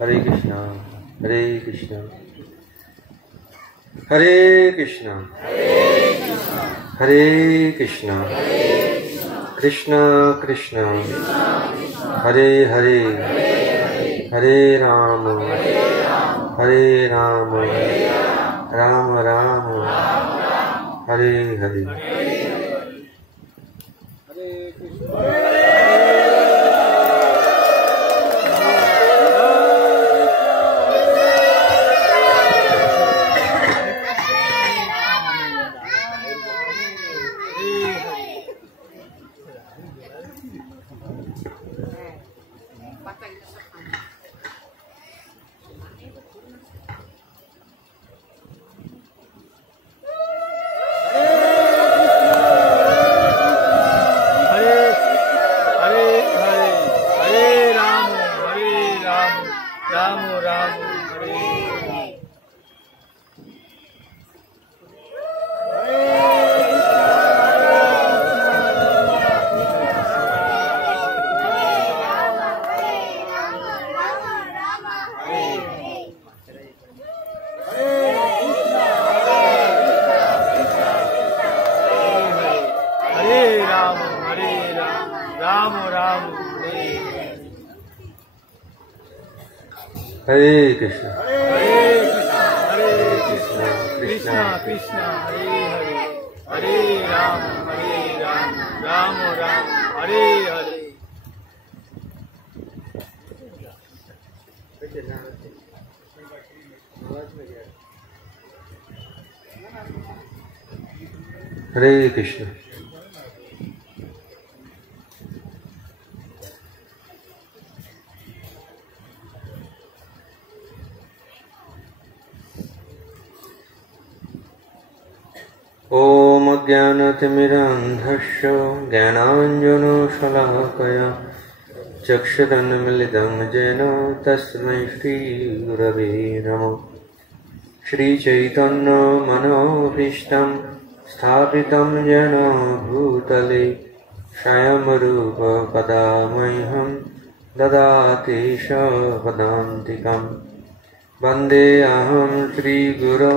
Hare Krishna, Hare Krishna, Hare Krishna, Hare Krishna, Krishna Krishna, Hare Hare, Hare Rama, Hare Rama, Rama Rama, Hare Hare. Hare Krishna, Hare Krishna, Krishna Krishna, Hare Hare, Hare Rama, Rama Rama, Hare Hare. Hare Krishna. Om Ajnanatimidandhasya Jnananjana-shalakaya Chakshudannamilitam Jena Tasmai Shri Gurave Namo. Shri Chaitanya Manobhishtam Sthapitam Jena Bhutale Swayam Rupa Kadamahyam Dadati Padantikam. Vande aham Shri Guru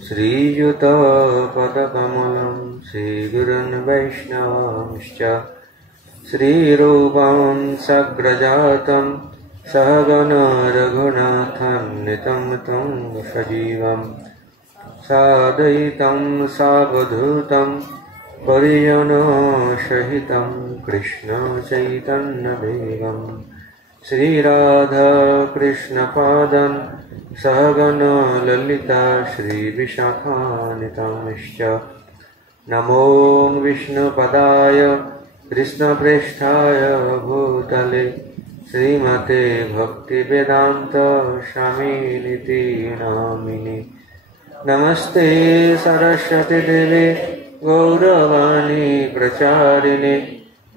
Shri Yuta Padakamalam Shri Gurun Vaishnavamscha Shri Rupam Sagrajatam Sahagana Raghunatham Nitam Tam Sajivam Sadaitam Savadhutam Pariyana Shahitam Krishna Chaitanya Devam Shri Radha Krishna Padan Sahagana Lalita Shri Vishakhanitamischa Namo Vishnu Padaya Krishna Presthaya Bhutale Srimate Bhakti Vedanta Swaminiti Namini Namaste Saraswati Devi Gauravani Pracharini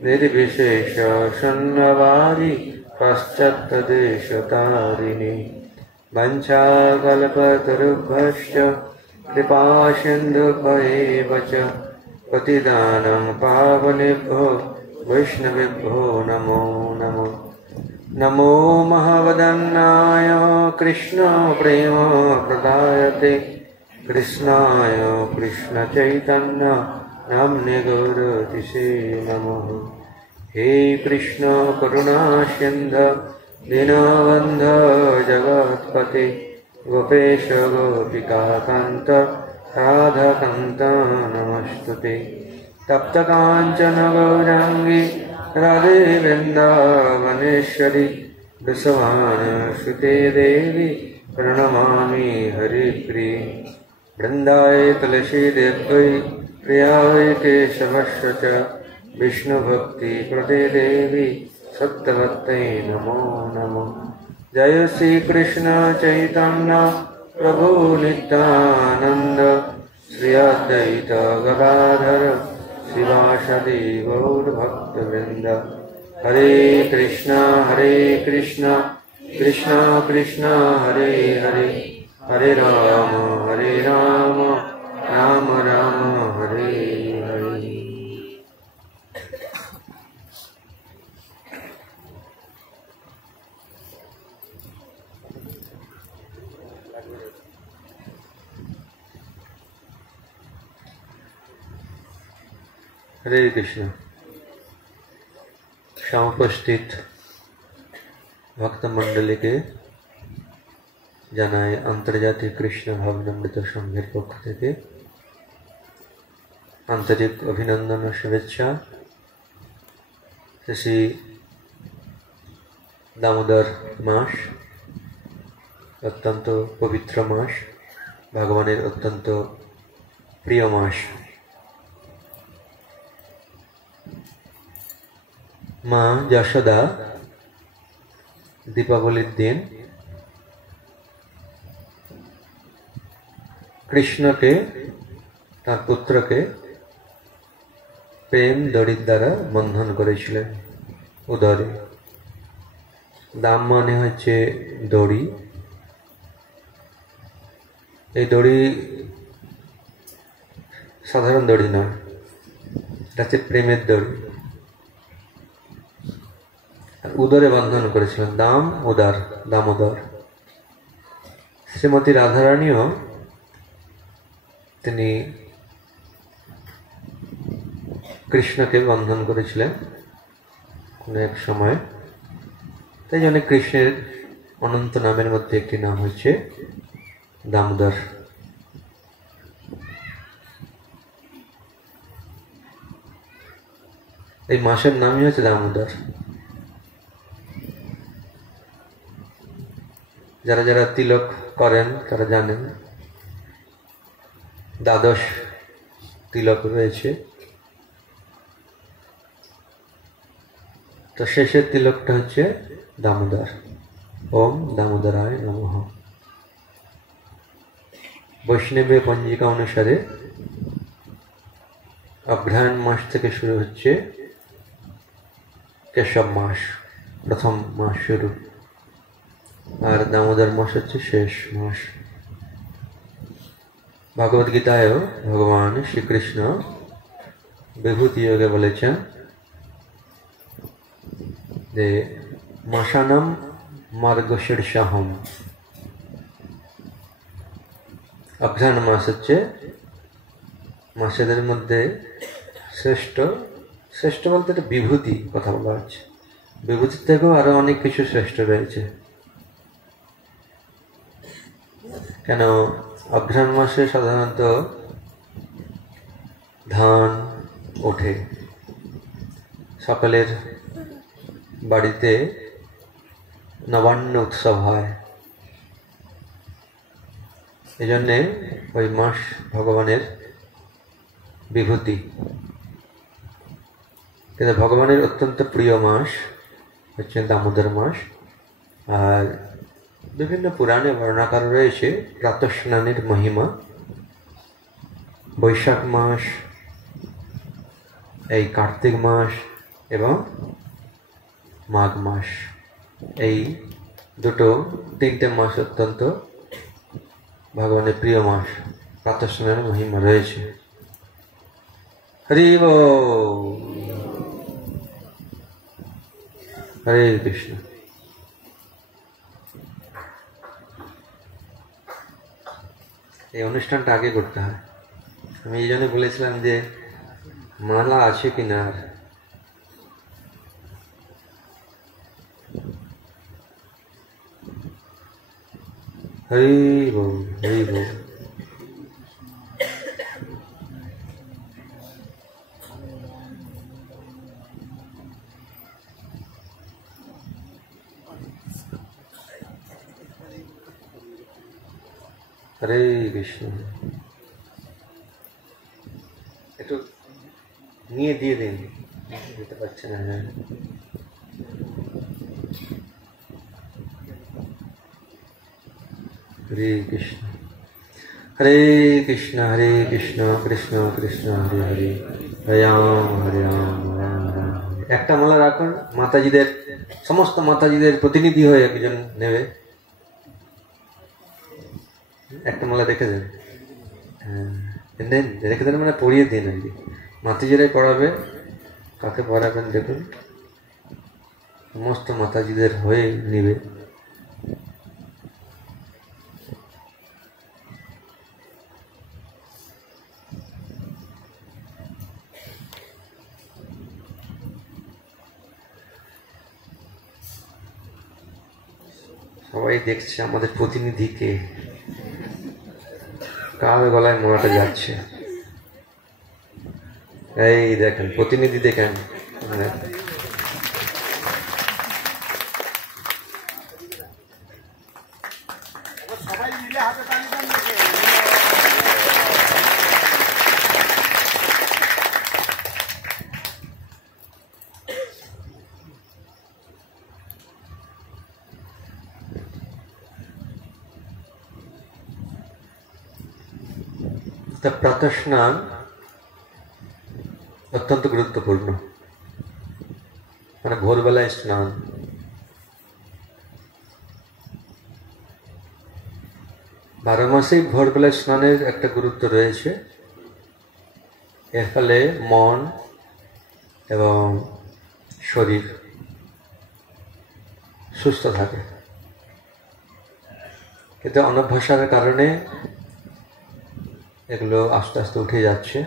Nirvishesha Shannavari Paschatadeshatarini Vanchakalpatarubhasya Kripasindhubhayevacha Patidanam Pavanebho Vaishnavibho Namo Namo Namo Mahavadannaya Krishna Prema Pradayate Krishnaya Krishna Chaitanya Namne Gauratishe Namaha. He Krishna Karuna Sindha Dinabandha Jagatpate Gopesha Gopika Kanta Radha Kanta Namastute Tapta Kanchana Gaurangi Radhe Vrindavaneshwari Dasavana Sute Devi Pranamami Hari Pri Vrindaye Tulasi Devai Priyaye Keshavasvacha Vishnu Bhakti Prade Devi Sattvatte Namo Namo. Jaya Sri Krishna Chaitanya Prabhu Nityananda Sri Advaita Gadadhara Sivasadi Gaur Bhakta Vrinda. Hare Krishna Krishna Krishna Hare Hare Hare Rama Rama Rama Hare Hare. হরে কৃষ্ণ। সমুপস্থিত ভক্তমণ্ডলীকে জানাই আন্তর্জাতিক কৃষ্ণ ভবনামৃত সংঘের পক্ষ থেকে আন্তরিক অভিনন্দন ও শুভেচ্ছা। শ্রী দামোদর মাস অত্যন্ত পবিত্র মাস, ভগবানের অত্যন্ত প্রিয় মাস। মা যশোদা দীপাবলির দিন কৃষ্ণকে, তার পুত্রকে প্রেম দড়ির দ্বারা বন্ধন করেছিলেন উদরে। দাম মানে হচ্ছে দড়ি। এই দড়ি সাধারণ দড়ি নয়, এটা হচ্ছে প্রেমের দড়ি। উদরে বন্ধন করেছিলেন, দাম উদার, দামোদর। শ্রীমতী রাধারানীও তিনি কৃষ্ণকে বন্ধন করেছিলেন কোন এক সময়। তাই জন্য কৃষ্ণের অনন্ত নামের মধ্যে একটি নাম হচ্ছে দামোদর। এই মাসের নামই হচ্ছে দামোদর। যারা যারা তিলক করেন তারা জানেন দ্বাদশ তিলক রয়েছে। তো শেষের তিলকটা হচ্ছে দামোদর। ওম দামোদরায় নমঃ। বৈষ্ণবী পঞ্জিকা অনুসারে অগ্রহায়ণ মাস থেকে শুরু হচ্ছে কেশব মাস, প্রথম মাস শুরু, আর দামোদর মাস হচ্ছে শেষ মাস। ভগবদ্গীতায়ও ভগবান শ্রীকৃষ্ণ বিভূতি যোগে বলেছেন যে মাসানাম মার্গশীর্ষাহম। অগ্রহায়ণ মাস হচ্ছে মাসেদের মধ্যে শ্রেষ্ঠ। শ্রেষ্ঠ বলতে এটা বিভূতি কথা বলা হচ্ছে। বিভূতির থেকেও আরো অনেক কিছু শ্রেষ্ঠ রয়েছে। কেন অগ্রহায়ণ মাসে সাধারণত ধান ওঠে, সকলের বাড়িতে নবান্ন উৎসব হয়। এই জন্যে ওই মাস ভগবানের বিভূতি। কিন্তু ভগবানের অত্যন্ত প্রিয় মাস হচ্ছে দামোদর মাস। আর বিভিন্ন পুরাণে বর্ণাকার রয়েছে প্রাতঃস্নানের মহিমা। বৈশাখ মাস, এই কার্তিক মাস এবং মাঘ মাস, এই তিনটে মাস অত্যন্ত ভগবানের প্রিয় মাস। প্রাতঃস্নানের মহিমা রয়েছে। হরি বল, হরে কৃষ্ণ। এই অনুষ্ঠানটা আগে করতে হয়। আমি এই জন্য বলেছিলাম যে মালা আছে কিনা। হরি বল, হরি বল। হরে কৃষ্ণ। একটু নিয়ে দিয়ে দিন, দিতে পারছে না। হরে কৃষ্ণ, হরে কৃষ্ণ, হরে কৃষ্ণ, কৃষ্ণ কৃষ্ণ হরে হরে, হরে রাম হরে রাম, রাম রাম। একটা মালা রাখুন, মাতাজিদের, সমস্ত মাতাজিদের প্রতিনিধি হয়ে একজন নেবে। একটা মালা রেখে দেন, রেখে দেন মানে পড়িয়ে দিন আর কি। মাতাজিরাই পড়াবে, কাকে পড়াবেন দেখুন, সমস্ত মাতাজিদের হয়ে নিবে। সবাই দেখছে আমাদের প্রতিনিধিকে, কার গলায় মালাটা যাচ্ছে। এই দেখেন প্রতিনিধি দেখেন, সবাই মিলে হাতে তালি দেন। প্রাতঃ স্নান অত্যন্ত গুরুত্বপূর্ণ, মানে ভোরবেলায় স্নান। বারো মাসেই ভোরবেলায় স্নানের একটা গুরুত্ব রয়েছে। এর ফলে মন এবং শরীর সুস্থ থাকে, কিন্তু অনভ্যাসের কারণে এগুলো আস্তে আস্তে উঠে যাচ্ছে।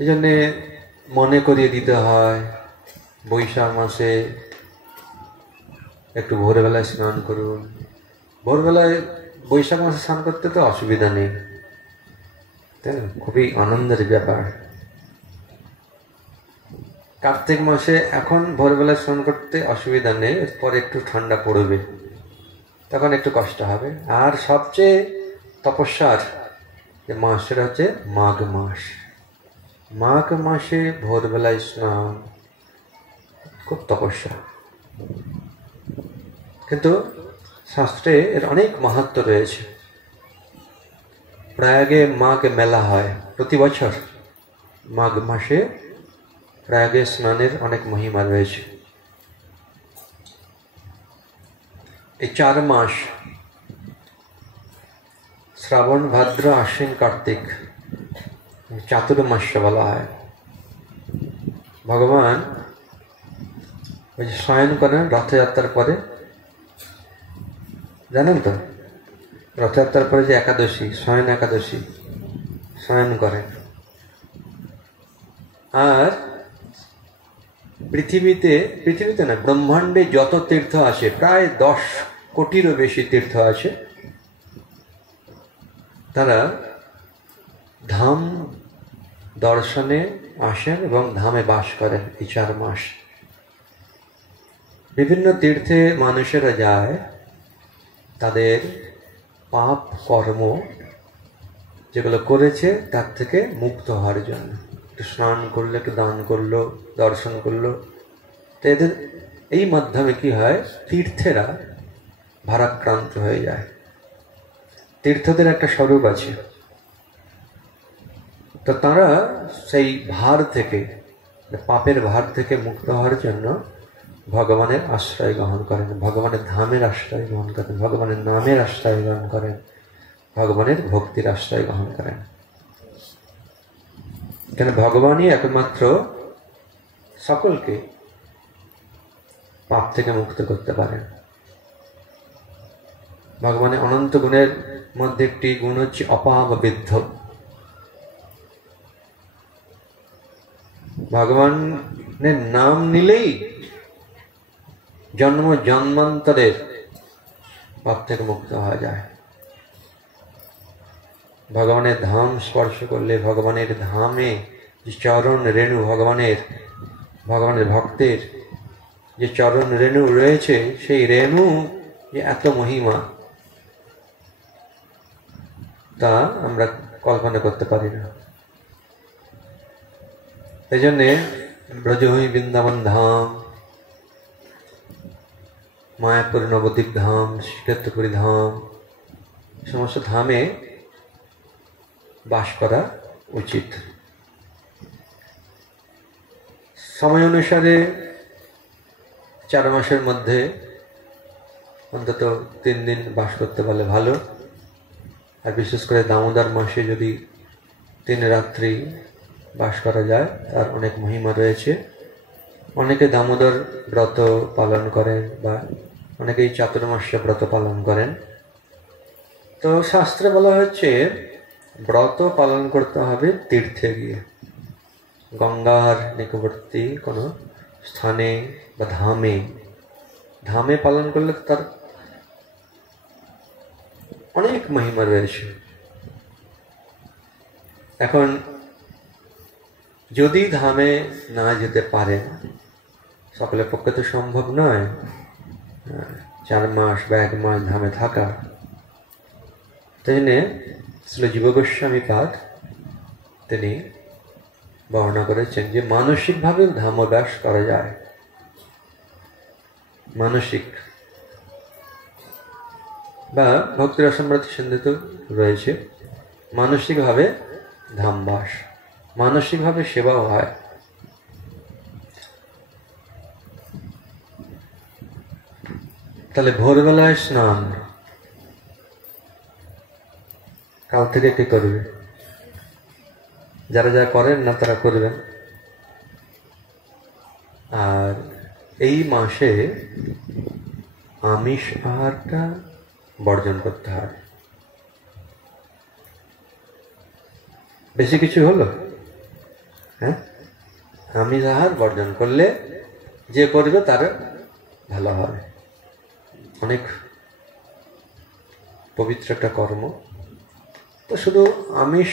এই জন্যে মনে করিয়ে দিতে হয় বৈশাখ মাসে একটু ভোরবেলায় স্নান করুন। ভোরবেলায় বৈশাখ মাসে স্নান করতে তো অসুবিধা নেই, তাই না? খুবই আনন্দের ব্যাপার। কার্তিক মাসে এখন ভোরবেলায় স্নান করতে অসুবিধা নেই, পরে একটু ঠান্ডা পড়বে, তখন একটু কষ্ট হবে। আর সবচেয়ে তপস্যার যে মাস সেটা হচ্ছে মাঘ মাস। মাঘ মাসে ভোরবেলায় স্নান খুব তপস্যা, কিন্তু শাস্ত্রে এর অনেক মাহাত্ম্য রয়েছে। প্রয়াগে মাঘ মেলা হয় প্রতি বছর। মাঘ মাসে প্রয়াগে স্নানের অনেক মহিমা রয়েছে। এই 4 মাস শ্রাবণ, ভাদ্র, আশ্বিন, কার্তিক চাতুর্মাস বলা হয়। ভগবান ওই যে শয়ন করেন রথযাত্রার পরে, জানেন তো? রথযাত্রার পরে যে একাদশী, শয়ন একাদশী, শয়ন করেন। আর পৃথিবীতে না, ব্রহ্মাণ্ডে যত তীর্থ আছে, প্রায় 10 কোটিরও বেশি তীর্থ আছে, তারা ধাম দর্শনে আসেন এবং ধামে বাস করেন এই 4 মাস। বিভিন্ন তীর্থে মানুষেরা যায় তাদের পাপ কর্ম যেগুলো করেছে তার থেকে মুক্ত হওয়ার জন্য। একটু স্নান করলো, একটু দান করলো, দর্শন করলো, তো এদের এই মাধ্যমে কি হয়, তীর্থেরা ভারাক্রান্ত হয়ে যায়। তীর্থদের একটা স্বরূপ আছে, তো তারা সেই ভার থেকে, পাপের ভার থেকে মুক্ত হওয়ার জন্য ভগবানের আশ্রয় গ্রহণ করেন, ভগবানের ধামের আশ্রয় গ্রহণ করেন, ভগবানের নামের আশ্রয় গ্রহণ করেন, ভগবানের ভক্তির আশ্রয় গ্রহণ করেন। কেন? ভগবানই একমাত্র সকলকে পাপ থেকে মুক্ত করতে পারেন। ভগবানের অনন্ত গুণের মধ্যে একটি গুণ হচ্ছে অপাববিদ্ধ। ভগবানের নাম নিলেই জন্ম জন্মান্তরের পাপ থেকে মুক্ত হওয়া যায়। ভগবানের ধাম স্পর্শ করলে, ভগবানের ধামে যে চরণ রেণু, ভগবানের ভক্তের যে চরণ রেণু রয়েছে, সেই রেণু যে এত মহিমা তা আমরা কল্পনা করতে পারি না। এই জন্যে ব্রজভূমি, বৃন্দাবন ধাম, মায়াপুর নবদ্বীপ ধাম, শ্রীক্ষেত্রপুরী ধাম, সমস্ত ধামে বাস করা উচিত। সময় অনুসারে 4 মাসের মধ্যে অন্তত 3 দিন বাস করতে পারলে ভালো। আর বিশেষ করে দামোদর মাসে যদি 3 রাত্রি বাস করা যায়, তার অনেক মহিমা রয়েছে। অনেকে দামোদর ব্রত পালন করেন বা অনেকেই চাতুর্মাস্য ব্রত পালন করেন। তো শাস্ত্রে বলা হচ্ছে ব্রত পালন করতে হবে তীর্থে গিয়ে, গঙ্গার নিকটবর্তী কোনো স্থানে বা ধামে, ধামে পালন করলে তার অনেক মহিমা রয়েছে। এখন যদি ধামে না যেতে পারেন, সকলের পক্ষে তো সম্ভব নয় 4 মাস বা 1 মাস ধামে থাকা, তাই জন্যে শ্রী জীব গোস্বামী পাদ তিনি বর্ণনা করেছেন যে মানসিকভাবে ধামবাস করা যায়। মানসিক বা ভক্তি রসমৃদ্ধি সিন্ধুত রয়েছে মানসিকভাবে ধামবাস, মানসিকভাবে সেবাও হয়। তাহলে ভোরবেলায় স্নান কাল থেকে কি করবে? যারা যারা করেন না তারা করবেন। আর এই মাসে আমিষ আহারটা বর্জন করতে হয়। বেশি কিছু হলো? হ্যাঁ, আমিষ আহার বর্জন করলে যে করবে তার ভালো হবে। অনেক পবিত্র একটা কর্ম। তো শুধু আমিষ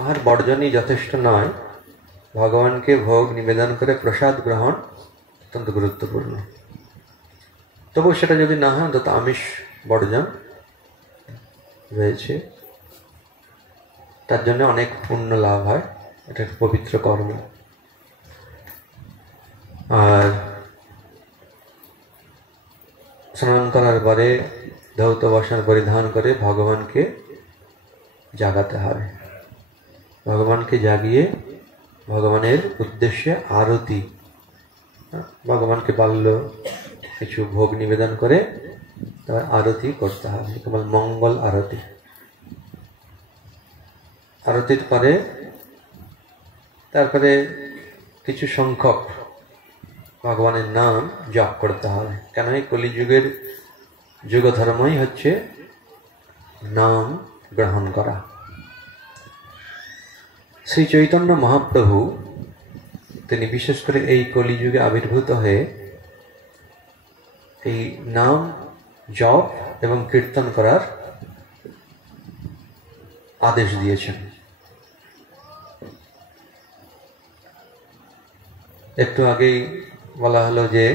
আহার বর্জনই যথেষ্ট নয়, ভগবানকে ভোগ নিবেদন করে প্রসাদ গ্রহণ অত্যন্ত গুরুত্বপূর্ণ। তবু সেটা যদি না হয় তত আমিষ বর্জন রয়েছে, তার জন্য অনেক পুণ্য লাভ হয়। এটা একটা পবিত্র কর্ম। আর স্নান করার পরে ধৌত বসন পরিধান করে ভগবানকে জাগাতে হয়। ভগবানকে জাগিয়ে ভগবানের উদ্দেশ্যে আরতি, ভগবানকে বাল্য কিছু ভোগ নিবেদন করে তার আরতি করতে হবে, কেবল মঙ্গল আরতি। আরতির পরে তারপরে কিছু সংখ্যক ভগবানের নাম জপ করতে হবে। কেন এই কলিযুগের যুগ ধর্মই হচ্ছে নাম গ্রহণ করা। শ্রী চৈতন্য মহাপ্রভু তিনি বিশেষ করে এই কলিযুগে আবির্ভূত হয়ে এই নাম জপ এবং কীর্তন করার আদেশ দিয়েছেন। একটু আগেই বলা হলো যে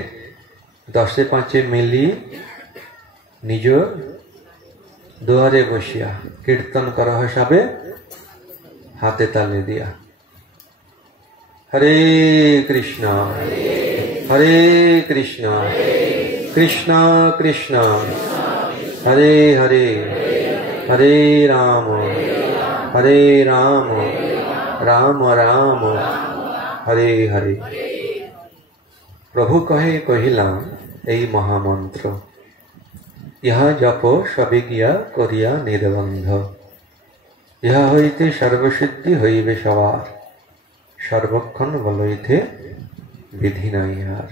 10 পাঁচে মিলি নিজ দুয়ারে বসিয়া কীর্তন করা হিসাবে হাতে তালে দিয়া। হরে কৃষ্ণ হরে কৃষ্ণ কৃষ্ণ কৃষ্ণ হরে হরে হরে রাম রাম রাম হরে হরে। প্রভু কহে কহিলাম এই মহামন্ত্র, ইহা জপ সবে গিয়া করিয়া নির্বন্ধ, ইহা হইতে সর্বসিদ্ধি হইবে সবার, সর্বক্ষণ বলইতে বিধি নাই আর।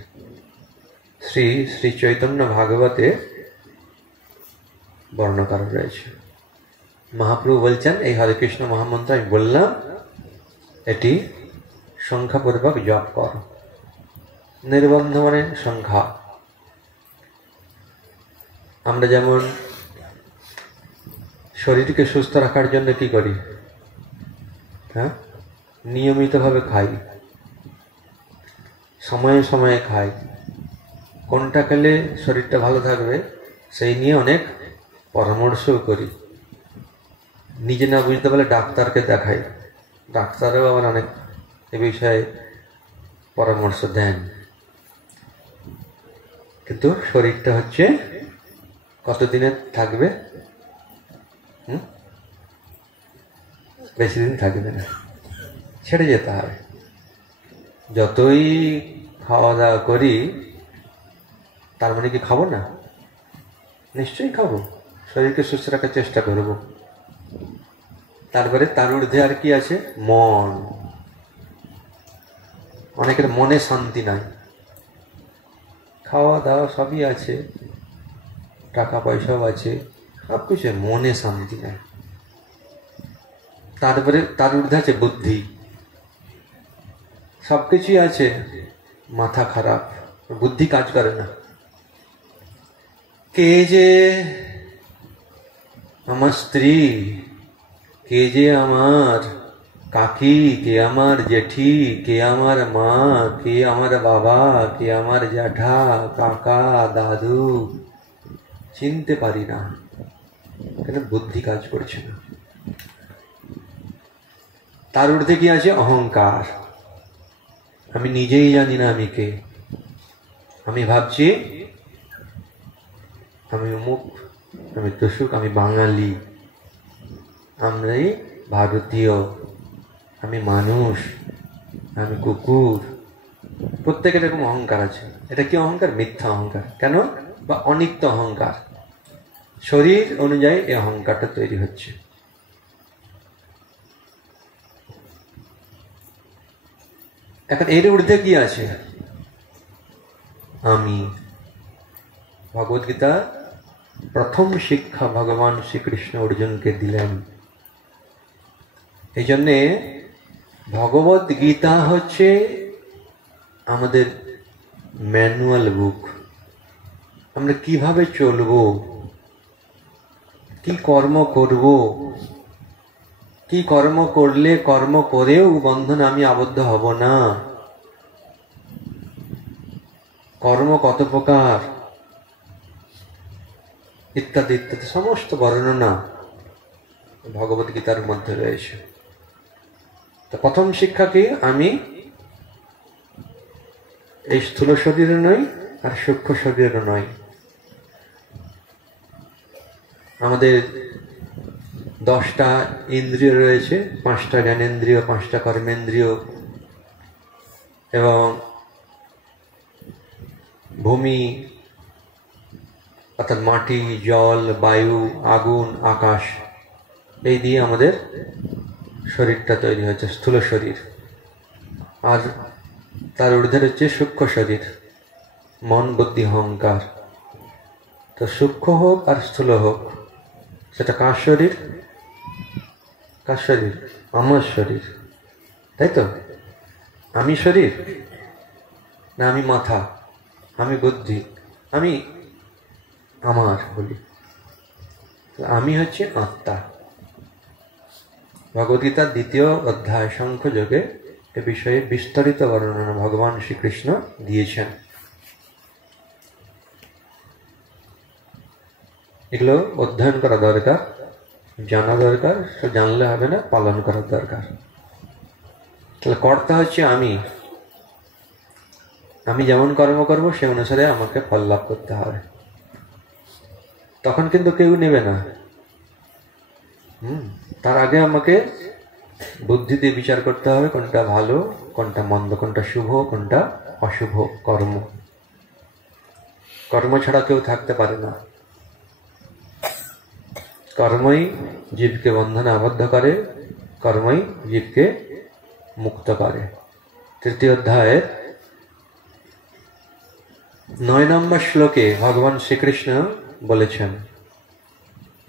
শ্রী শ্রী চৈতন্য ভাগবতে বর্ণনা করা রয়েছে। মহাপ্রভু বলছেন এই হরে কৃষ্ণ মহামন্ত্র আমি বললাম, এটি সংখ্যাপূর্বক জপ কর। নির্বন্ধ মানে সংখ্যা। আমরা যেমন শরীরকে সুস্থ রাখার জন্য কি করি? হ্যাঁ, নিয়মিতভাবে খাই, সময়ে সময়ে খাই। কোনটা খেলে শরীরটা ভালো থাকবে সেই নিয়ে অনেক পরামর্শও করি। নিজে না বুঝতে পারলে ডাক্তারকে দেখাই, ডাক্তারও আবার অনেক এ বিষয়ে পরামর্শ দেন। কিন্তু শরীরটা হচ্ছে কতদিনে থাকবে? বেশি দিন থাকবে না, ছেড়ে যেতে হবে। যতই খাওয়া দাওয়া করি তার মানে কি খাবো না? নিশ্চয়ই খাবো, শরীরকে সুস্থ রাখার চেষ্টা করব। তারপরে তার ঊর্ধ্বে আর কি আছে? মন। অনেকের মনে শান্তি নাই, খাওয়া দাওয়া সবই আছে, টাকা পয়সাও আছে, সব কিছু, মনে শান্তি নাই। তারপরে তার ঊর্ধ্বে আছে বুদ্ধি, সবকিছুই আছে, মাথা খারাপ। বুদ্ধি কাজ করে না। কে যে আমার স্ত্রী, কে যে আমার কাকি, কে আমার জেঠি, কে আমার মা, কে আমার বাবা, কে আমার জ্যাঠা, কাকা, দাদু, চিনতে পারি না, কেন? বুদ্ধি কাজ করছে না। তার ঊর্ধ্বে কি আছে? অহংকার। আমি নিজেই জানি না আমি কে। আমি ভাবছি আমি অমুক, আমি তসুক, আমি বাঙালি, আমি ভারতীয়, আমি মানুষ, আমি কুকুর। প্রত্যেকের এরকম অহংকার আছে। এটা কি অহংকার? মিথ্যা অহংকার। কেন? বা অনিত্য অহংকার। শরীর অনুযায়ী এই অহংকারটা তৈরি হচ্ছে। এখন এর ঊর্ধ্বে কি আছে? আমি। ভগবদ্গীতা প্রথম শিক্ষা ভগবান শ্রীকৃষ্ণ অর্জুনকে দিলেন। এই জন্যে ভগবদ্গীতা হচ্ছে আমাদের ম্যানুয়াল বুক। আমরা কিভাবে চলবো, কি কর্ম করব, কি কর্ম করলে কর্ম করেও বন্ধন আমি আবদ্ধ হব না, কর্ম কত প্রকার ইত্যাদি ইত্যাদি সমস্ত বর্ণনা ভগবদ্গীতার মধ্যে রয়েছে। তো প্রথম শিক্ষা কি? আমি এই স্থূল শরীরে নই আর সূক্ষ্ম শরীরে নই। আমাদের 10টা ইন্দ্রিয় রয়েছে, 5টা জ্ঞানেন্দ্রিয়, 5টা কর্মেন্দ্রিয়, এবং ভূমি অর্থাৎ মাটি, জল, বায়ু, আগুন, আকাশ, এই দিয়ে আমাদের শরীরটা তৈরি হয়েছে, স্থূল শরীর। আর তার ঊর্ধ্বে হচ্ছে সূক্ষ্ম শরীর, মন, বুদ্ধি, অহংকার। তো সূক্ষ্ম হোক আর স্থূল হোক, সেটা কার শরীর? কার শরীর? আমার শরীর, তাই তো? আমি শরীর না আমি মাথা, আমি বুদ্ধি, আমি আমার বলি। আমি হচ্ছে আত্মা। ভগবদ্গীতার 2য় অধ্যায় সাংখ্যযোগে এ বিষয়ে বিস্তারিত বর্ণনা ভগবান শ্রীকৃষ্ণ দিয়েছেন। এগুলো অধ্যয়ন করা দরকার, জানা দরকার। জানলে হবে না, পালন করার দরকার। তাহলে কর্তা হচ্ছে আমি। আমি যেমন কর্ম করব সে অনুসারে আমাকে ফল লাভ করতে হবে। তখন কিন্তু কেউ নেবে না। তার আগে আমাকে বুদ্ধি দিয়ে বিচার করতে হবে কোনটা ভালো, কোনটা মন্দ, কোনটা শুভ, কোনটা অশুভ কর্ম। কর্ম ছাড়া কেউ থাকতে পারে না। কর্মই জীবকে বন্ধনে আবদ্ধ করে, কর্মই জীবকে মুক্ত করে। 3য় অধ্যায়ে 9 নম্বর শ্লোকে ভগবান শ্রীকৃষ্ণ বলেছেন,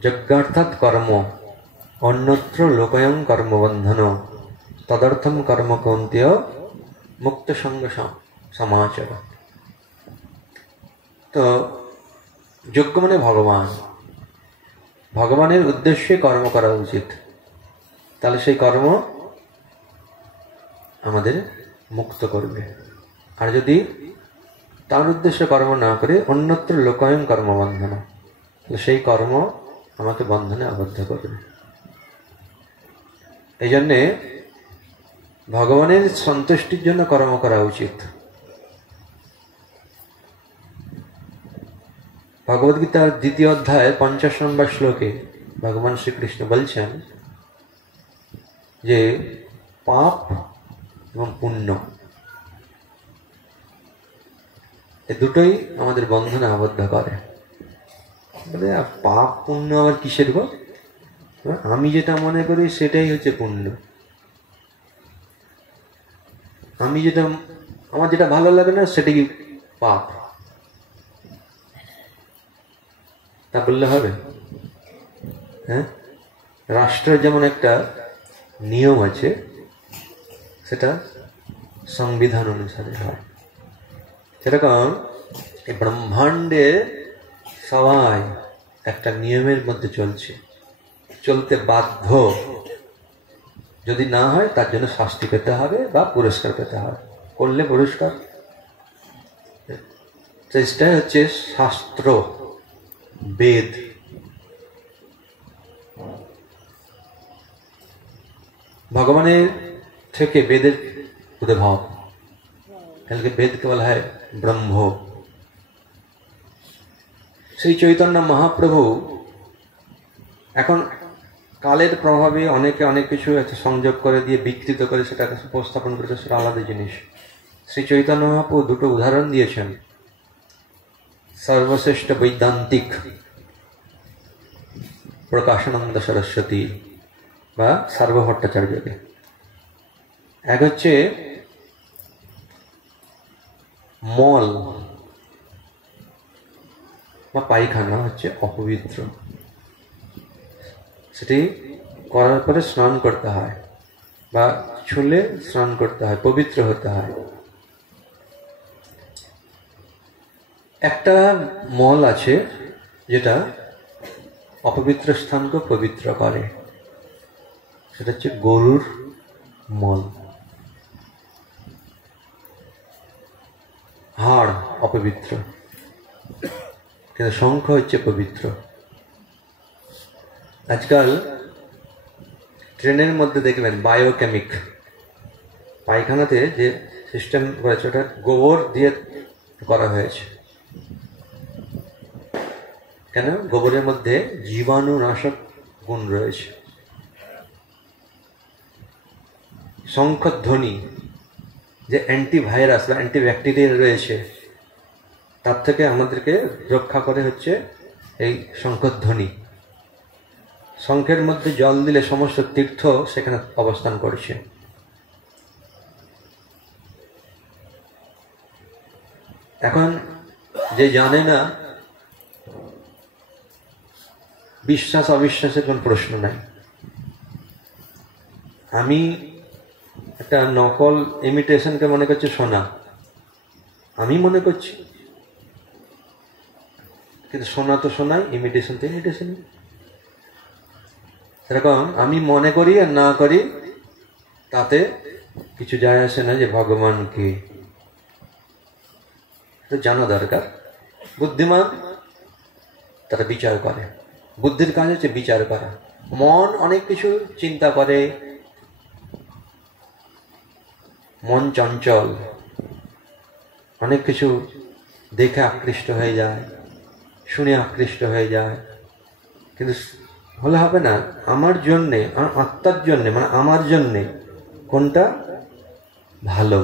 যজ্ঞার্থাৎ কর্ম অন্যত্র লোকয়ং কর্মবন্ধন তদর্থম কর্ম কৌন্তেয় মুক্ত সঙ্গ সমাচার। তো যজ্ঞ মানে ভগবান, ভগবানের উদ্দেশ্যে কর্ম করা উচিত। তাহলে সেই কর্ম আমাদের মুক্ত করবে। আর যদি তার উদ্দেশ্যে কর্ম না করে অন্যত্র লোকায়ং কর্মবন্ধন, তাহলে সেই কর্ম আমাকে বন্ধনে আবদ্ধ করবে। এই জন্যে ভগবানের সন্তুষ্টির জন্য কর্ম করা উচিত। ভগবদ্গীতার 2য় অধ্যায় 50 নম্বর শ্লোকে ভগবান শ্রীকৃষ্ণ বলছেন যে পাপ এবং পুণ্য এ দুটোই আমাদের বন্ধনে আবদ্ধ করে। বলে পাপ পুণ্য আবার কিসের গো? আমি যেটা মনে করি সেটাই হচ্ছে পুণ্য। আমি যেটা, আমার যেটা ভালো লাগে না সেটা কি পাপ? তা বললে হবে? হ্যাঁ, রাষ্ট্রের যেমন একটা নিয়ম আছে, সেটা সংবিধান অনুসারে হয়। সেরকম এই ব্রহ্মাণ্ডে সবাই একটা নিয়মের মধ্যে চলছে, চলতে বাধ্য। যদি না হয় তার জন্য শাস্তি পেতে হবে বা পুরস্কার পেতে হবে, করলে পুরস্কার। চেষ্টাই হচ্ছে শাস্ত্র, বেদ। ভগবানের থেকে বেদের উদ্ভব, বেদ কে বলা হয় ব্রহ্ম। শ্রী চৈতন্য মহাপ্রভু এখন কালের প্রভাবে অনেকে অনেক কিছু সংযোগ করে দিয়ে বিকৃত করে সেটাকে উপস্থাপন করেছে, সেটা আলাদা জিনিস। শ্রী চৈতন্য মহাপ্রভু দুটো উদাহরণ দিয়েছেন সর্বশ্রেষ্ঠ বৈদান্তিক প্রকাশানন্দ সরস্বতী বা সার্বভট্টাচার্যকে। এক হচ্ছে মল বা পায়খানা হচ্ছে অপবিত্র, সেটি করার পরে স্নান করতে হয় বা ছুলে স্নান করতে হয়, পবিত্র হতে হয়। একটা মল আছে যেটা অপবিত্র স্থানকে পবিত্র করে, সেটা হচ্ছে গরুর মল। হাড় অপবিত্র, কিন্তু শঙ্খ হচ্ছে পবিত্র। আজকাল ট্রেনের মধ্যে দেখবেন বায়োকেমিক পায়খানাতে যে সিস্টেম রয়েছে ওটা গোবর দিয়ে করা হয়েছে। কেন? গোবরের মধ্যে জীবাণুনাশক গুণ রয়েছে। শঙ্খধ্বনি যে অ্যান্টিভাইরাস বা অ্যান্টিব্যাকটেরিয়া রয়েছে তার থেকে আমাদেরকে রক্ষা করে হচ্ছে এই শঙ্খধ্বনি। শঙ্খের মধ্যে জল দিলে সমস্ত তীর্থ সেখানে অবস্থান করছে। এখন যে জানে না, বিশ্বাস অবিশ্বাসের কোন প্রশ্ন নাই। আমি একটা নকল ইমিটেশনকে মনে করছি সোনা, আমি মনে করছি, কিন্তু সোনা তো সোনাই, ইমিটেশন তো ইমিটেশন। সেরকম আমি মনে করি আর না করি তাতে কিছু যায় আসে না যে ভগবান কে, তো জানা দরকার। বুদ্ধিমান তারা বিচার করে, বুদ্ধির কাজ হচ্ছে বিচার করা। মন অনেক কিছু চিন্তা করে, মন চঞ্চল, অনেক কিছু দেখে আকৃষ্ট হয়ে যায়, শুনে আকৃষ্ট হয়ে যায়, কিন্তু হলে হবে না। আমার জন্যে, আত্মার জন্যে, মানে আমার জন্যে কোনটা ভালো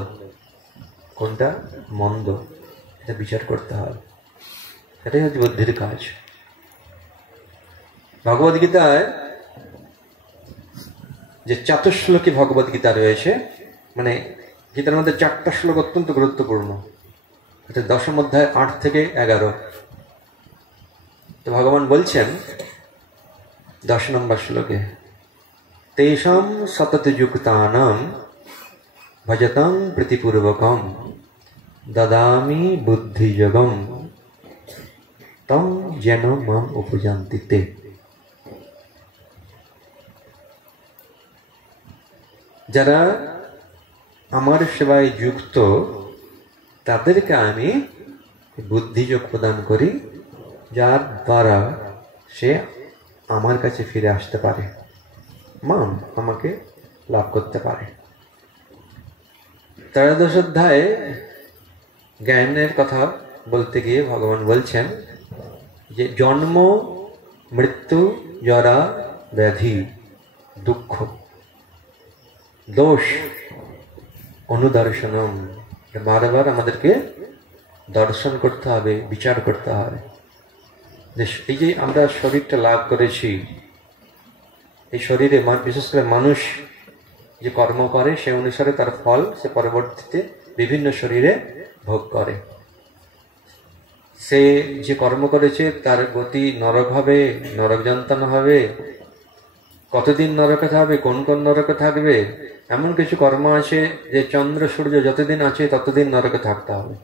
কোনটা মন্দ এটা বিচার করতে হবে। এটাই হচ্ছে বুদ্ধির কাজ। ভগবদ্গীতায় যে চাতুশ্লোকী ভগবদ্গীতা রয়েছে, মানে গীতার মধ্যে 4টা শ্লোক অত্যন্ত গুরুত্বপূর্ণ। এটা 10ম অধ্যায় 8 থেকে 11। তো ভগবান বলছেন 10 নম্বর শ্লোকে, তেষাং সতত যুক্তানাং ভজতাং প্রীতিপূর্বকম দদামি বুদ্ধিযোগম তং যেন মাম উপযান্তি তে। যারা আমার সেবায় যুক্ত তাদেরকে আমি বুদ্ধিযোগ প্রদান করি, যার দ্বারা সে আমার কাছে ফিরে আসতে পারে, মাম আমাকে লাভ করতে পারে। 13 অধ্যায়ে জ্ঞানের কথা বলতে গিয়ে ভগবান বলছেন যে জন্ম মৃত্যু জরা ব্যাধি দুঃখ দোষ অনুদর্শনম, বারবার আমাদেরকে দর্শন করতে হবে, বিচার করতে হবে। এই যে আমরা শরীরটা লাভ করেছি, এই শরীরে বিশেষ করে মানুষ যে কর্ম করে সে অনুসারে তার ফল সে পরবর্তীতে বিভিন্ন শরীরে ভোগ করে। সে যে কর্ম করেছে তার গতি নরক হবে, নরক যন্ত্রণা হবে, কতদিন নরকে থাকবে, কোন কোন নরকে থাকবে। এমন কিছু কর্ম আছে যে চন্দ্র সূর্য যতদিন আছে ততদিন নরকে থাকতে হবে।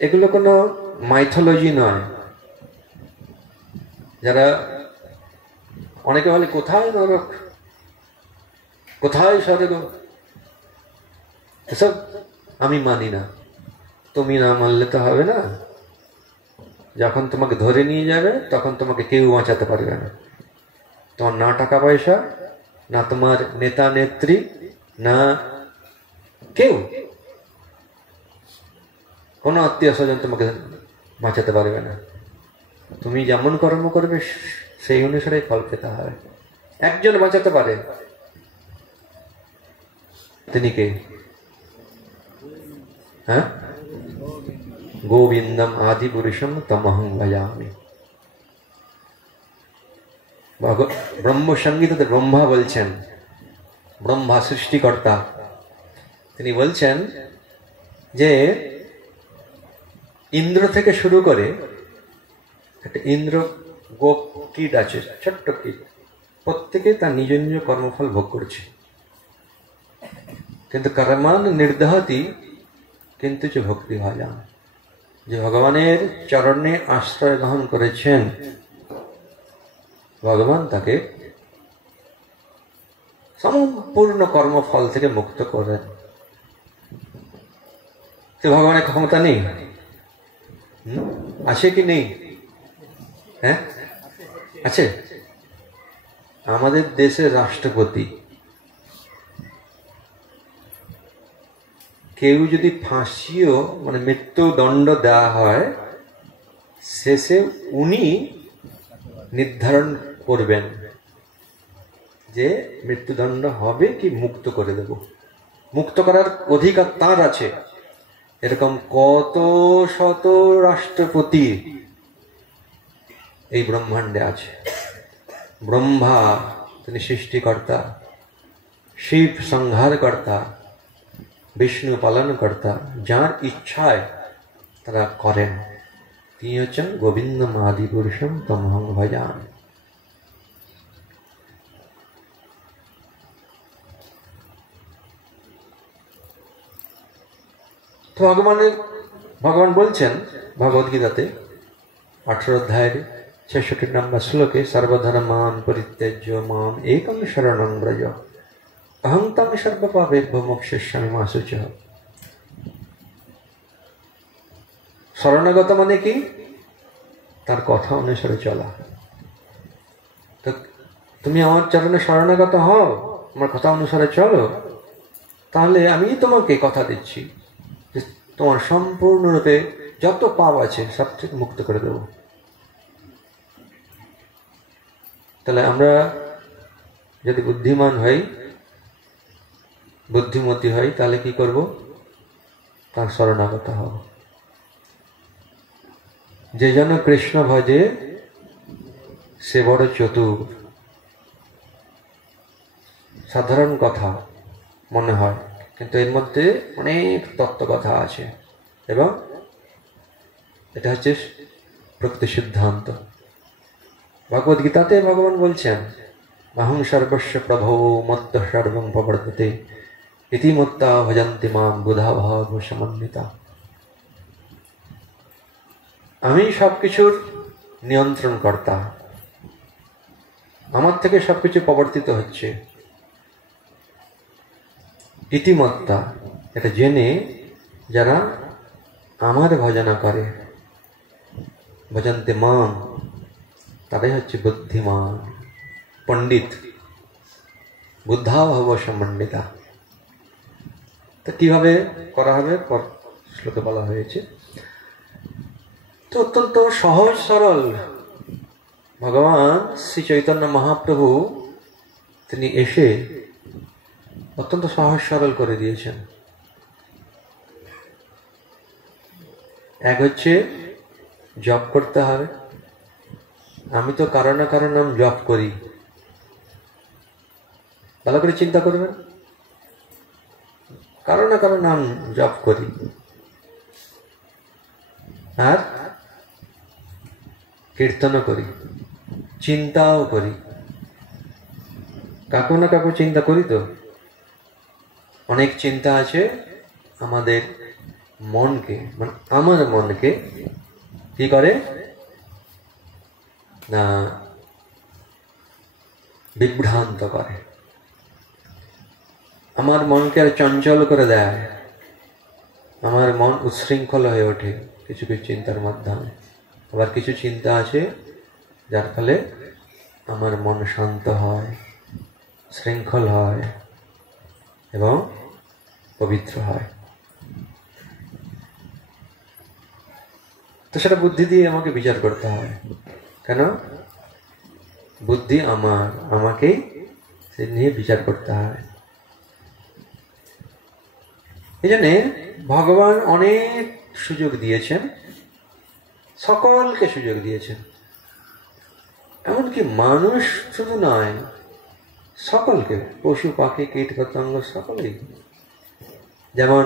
এগুলো কোনো মাইথোলজি নয়। যারা অনেকে বলে কোথায় নরক, কোথায় স্বর্গ, এসব আমি মানি না। তুমি না মানলে তো হবে না। যখন তোমাকে ধরে নিয়ে যাবে তখন তোমাকে কেউ বাঁচাতে পারবে না। তোমার না টাকা পয়সা, না তোমার নেতা নেত্রী, না কেউ, কোনো আত্মীয় স্বজন তোমাকে বাঁচাতে পারবে না। তুমি যেমন কর্ম করবে সেই অনুসারে ফল পেতে হয়। একজন বাঁচাতে পারে, তিনি কে? হ্যাঁ, গোবিন্দম আদি পুরুষম তমহং ভজামি। ব্রহ্ম সংগীতে ব্রহ্মা বলছেন, ব্রহ্মা সৃষ্টিকর্তা, তিনি বলছেন যে ইন্দ্র থেকে শুরু করে একটা ইন্দ্র গোপ কীট আছে, ছোট্ট কীট, প্রত্যেকে তার নিজ নিজ কর্মফল ভোগ করছে। কিন্তু কর্মান নির্দহতি কিন্তু যে ভক্তি ভাজা, যে ভগবানের চরণে আশ্রয় গ্রহণ করেছেন, ভগবান তাকে সম্পূর্ণ কর্মফল থেকে মুক্ত করেন। তো ভগবানের ক্ষমতা নেই? আছে কি নেই? হ্যাঁ আছে। আমাদের দেশের রাষ্ট্রপতি, কেউ যদি ফাঁসিও মানে মৃত্যুদণ্ড দেওয়া হয়, শেষে উনি নির্ধারণ করবেন যে মৃত্যুদণ্ড হবে কি মুক্ত করে দেব। মুক্ত করার অধিকার তার আছে। এরকম কত শত রাষ্ট্রপতি এই ব্রহ্মাণ্ডে আছে। ব্রহ্মা তিনি সৃষ্টিকর্তা, শিব সংহারকর্তা, বিষ্ণু পালনকর্তা, যার ইচ্ছায় তারা করেন। তিনি হচ্ছেন গোবিন্দম আদি পুরুষম তমহং ভজামি। তো ভগবান বলছেন ভগবদ্গীতাতে 18 অধ্যায়ের 66 নম্বর শ্লোকে, সর্বধর্মান পরিত্যজ্য মাম একং শরণং ব্রজ অহং তং সর্বপাপেভ্যো মোক্ষয়িষ্যামি মা শুচঃ। শরণাগত মানে কি? তার কথা অনুসারে চলা। তো তুমি আমার চরণে শরণাগত হও, আমার কথা অনুসারে চলো, তাহলে আমি তোমাকে কথা দিচ্ছি যে তোমার সম্পূর্ণরূপে যত পাপ আছে সব থেকে মুক্ত করে দেব। তাহলে আমরা যদি বুদ্ধিমান হই, বুদ্ধিমতী হই, তাহলে কি করব? তার শরণাগত হব। যে জন কৃষ্ণ ভজে সে বড় চতুর। সাধারণ কথা মনে হয়, কিন্তু এর মধ্যে অনেক তত্ত্ব কথা আছে, এবং এটা হচ্ছে প্রকৃত সিদ্ধান্ত। ভগবদ্গীতাতে ভগবান বলছেন, অহং সর্বস্ব প্রভো মত্ত সর্বং প্রবর্ততে ইতি মত্তা ভজন্তি মাম বুধা ভাব সমন্বিতা। আমি সবকিছুর নিয়ন্ত্রণ কর্তা, আমার থেকে সবকিছু প্রবর্তিত হচ্ছে। ইতিমত্তা, এটা জেনে যারা আমার ভজনা করে, ভজন্তে মাম, তারাই হচ্ছে বুদ্ধিমান, পণ্ডিত, বুদ্ধাভাব সমন্বিতা। তো কিভাবে করা হবে শ্লোকে বলা হয়েছে। তো অত্যন্ত সহজ সরল ভগবান শ্রী চৈতন্য মহাপ্রভু তিনি এসে অত্যন্ত সহজ সরল করে দিয়েছেন। এক হচ্ছে জপ করতে হবে। আমি তো কারো না কারো নাম জপ করি, ভালো করে চিন্তা করবেন। কারো না কারো নাম জপ করি, আর কীর্তনও করি, চিন্তাও করি। কাকু না কাকু চিন্তা করি। তো অনেক চিন্তা আছে আমাদের মনকে, মানে আমার মনকে কি করে না বিভ্রান্ত করে, আমার মনকে আর চঞ্চল করে দেয়। আমার মন উচ্ছৃঙ্খল হয়ে ওঠে কিছু কিছু চিন্তার মাধ্যমে। আবার কিছু চিন্তা আছে যার ফলে আমার মন শান্ত হয়, শৃঙ্খল হয় এবং পবিত্র হয়। তো সেটা বুদ্ধি দিয়ে আমাকে বিচার করতে হয়। কেন? বুদ্ধি আমাকেই সে নিয়ে বিচার করতে হয়। এই জন্যে ভগবান অনেক সুযোগ দিয়েছেন, সকলকে সুযোগ দিয়েছেন, এমনকি মানুষ শুধু নয়, সকলকে, পশু পাখি কীট পতঙ্গ সকলেই। যেমন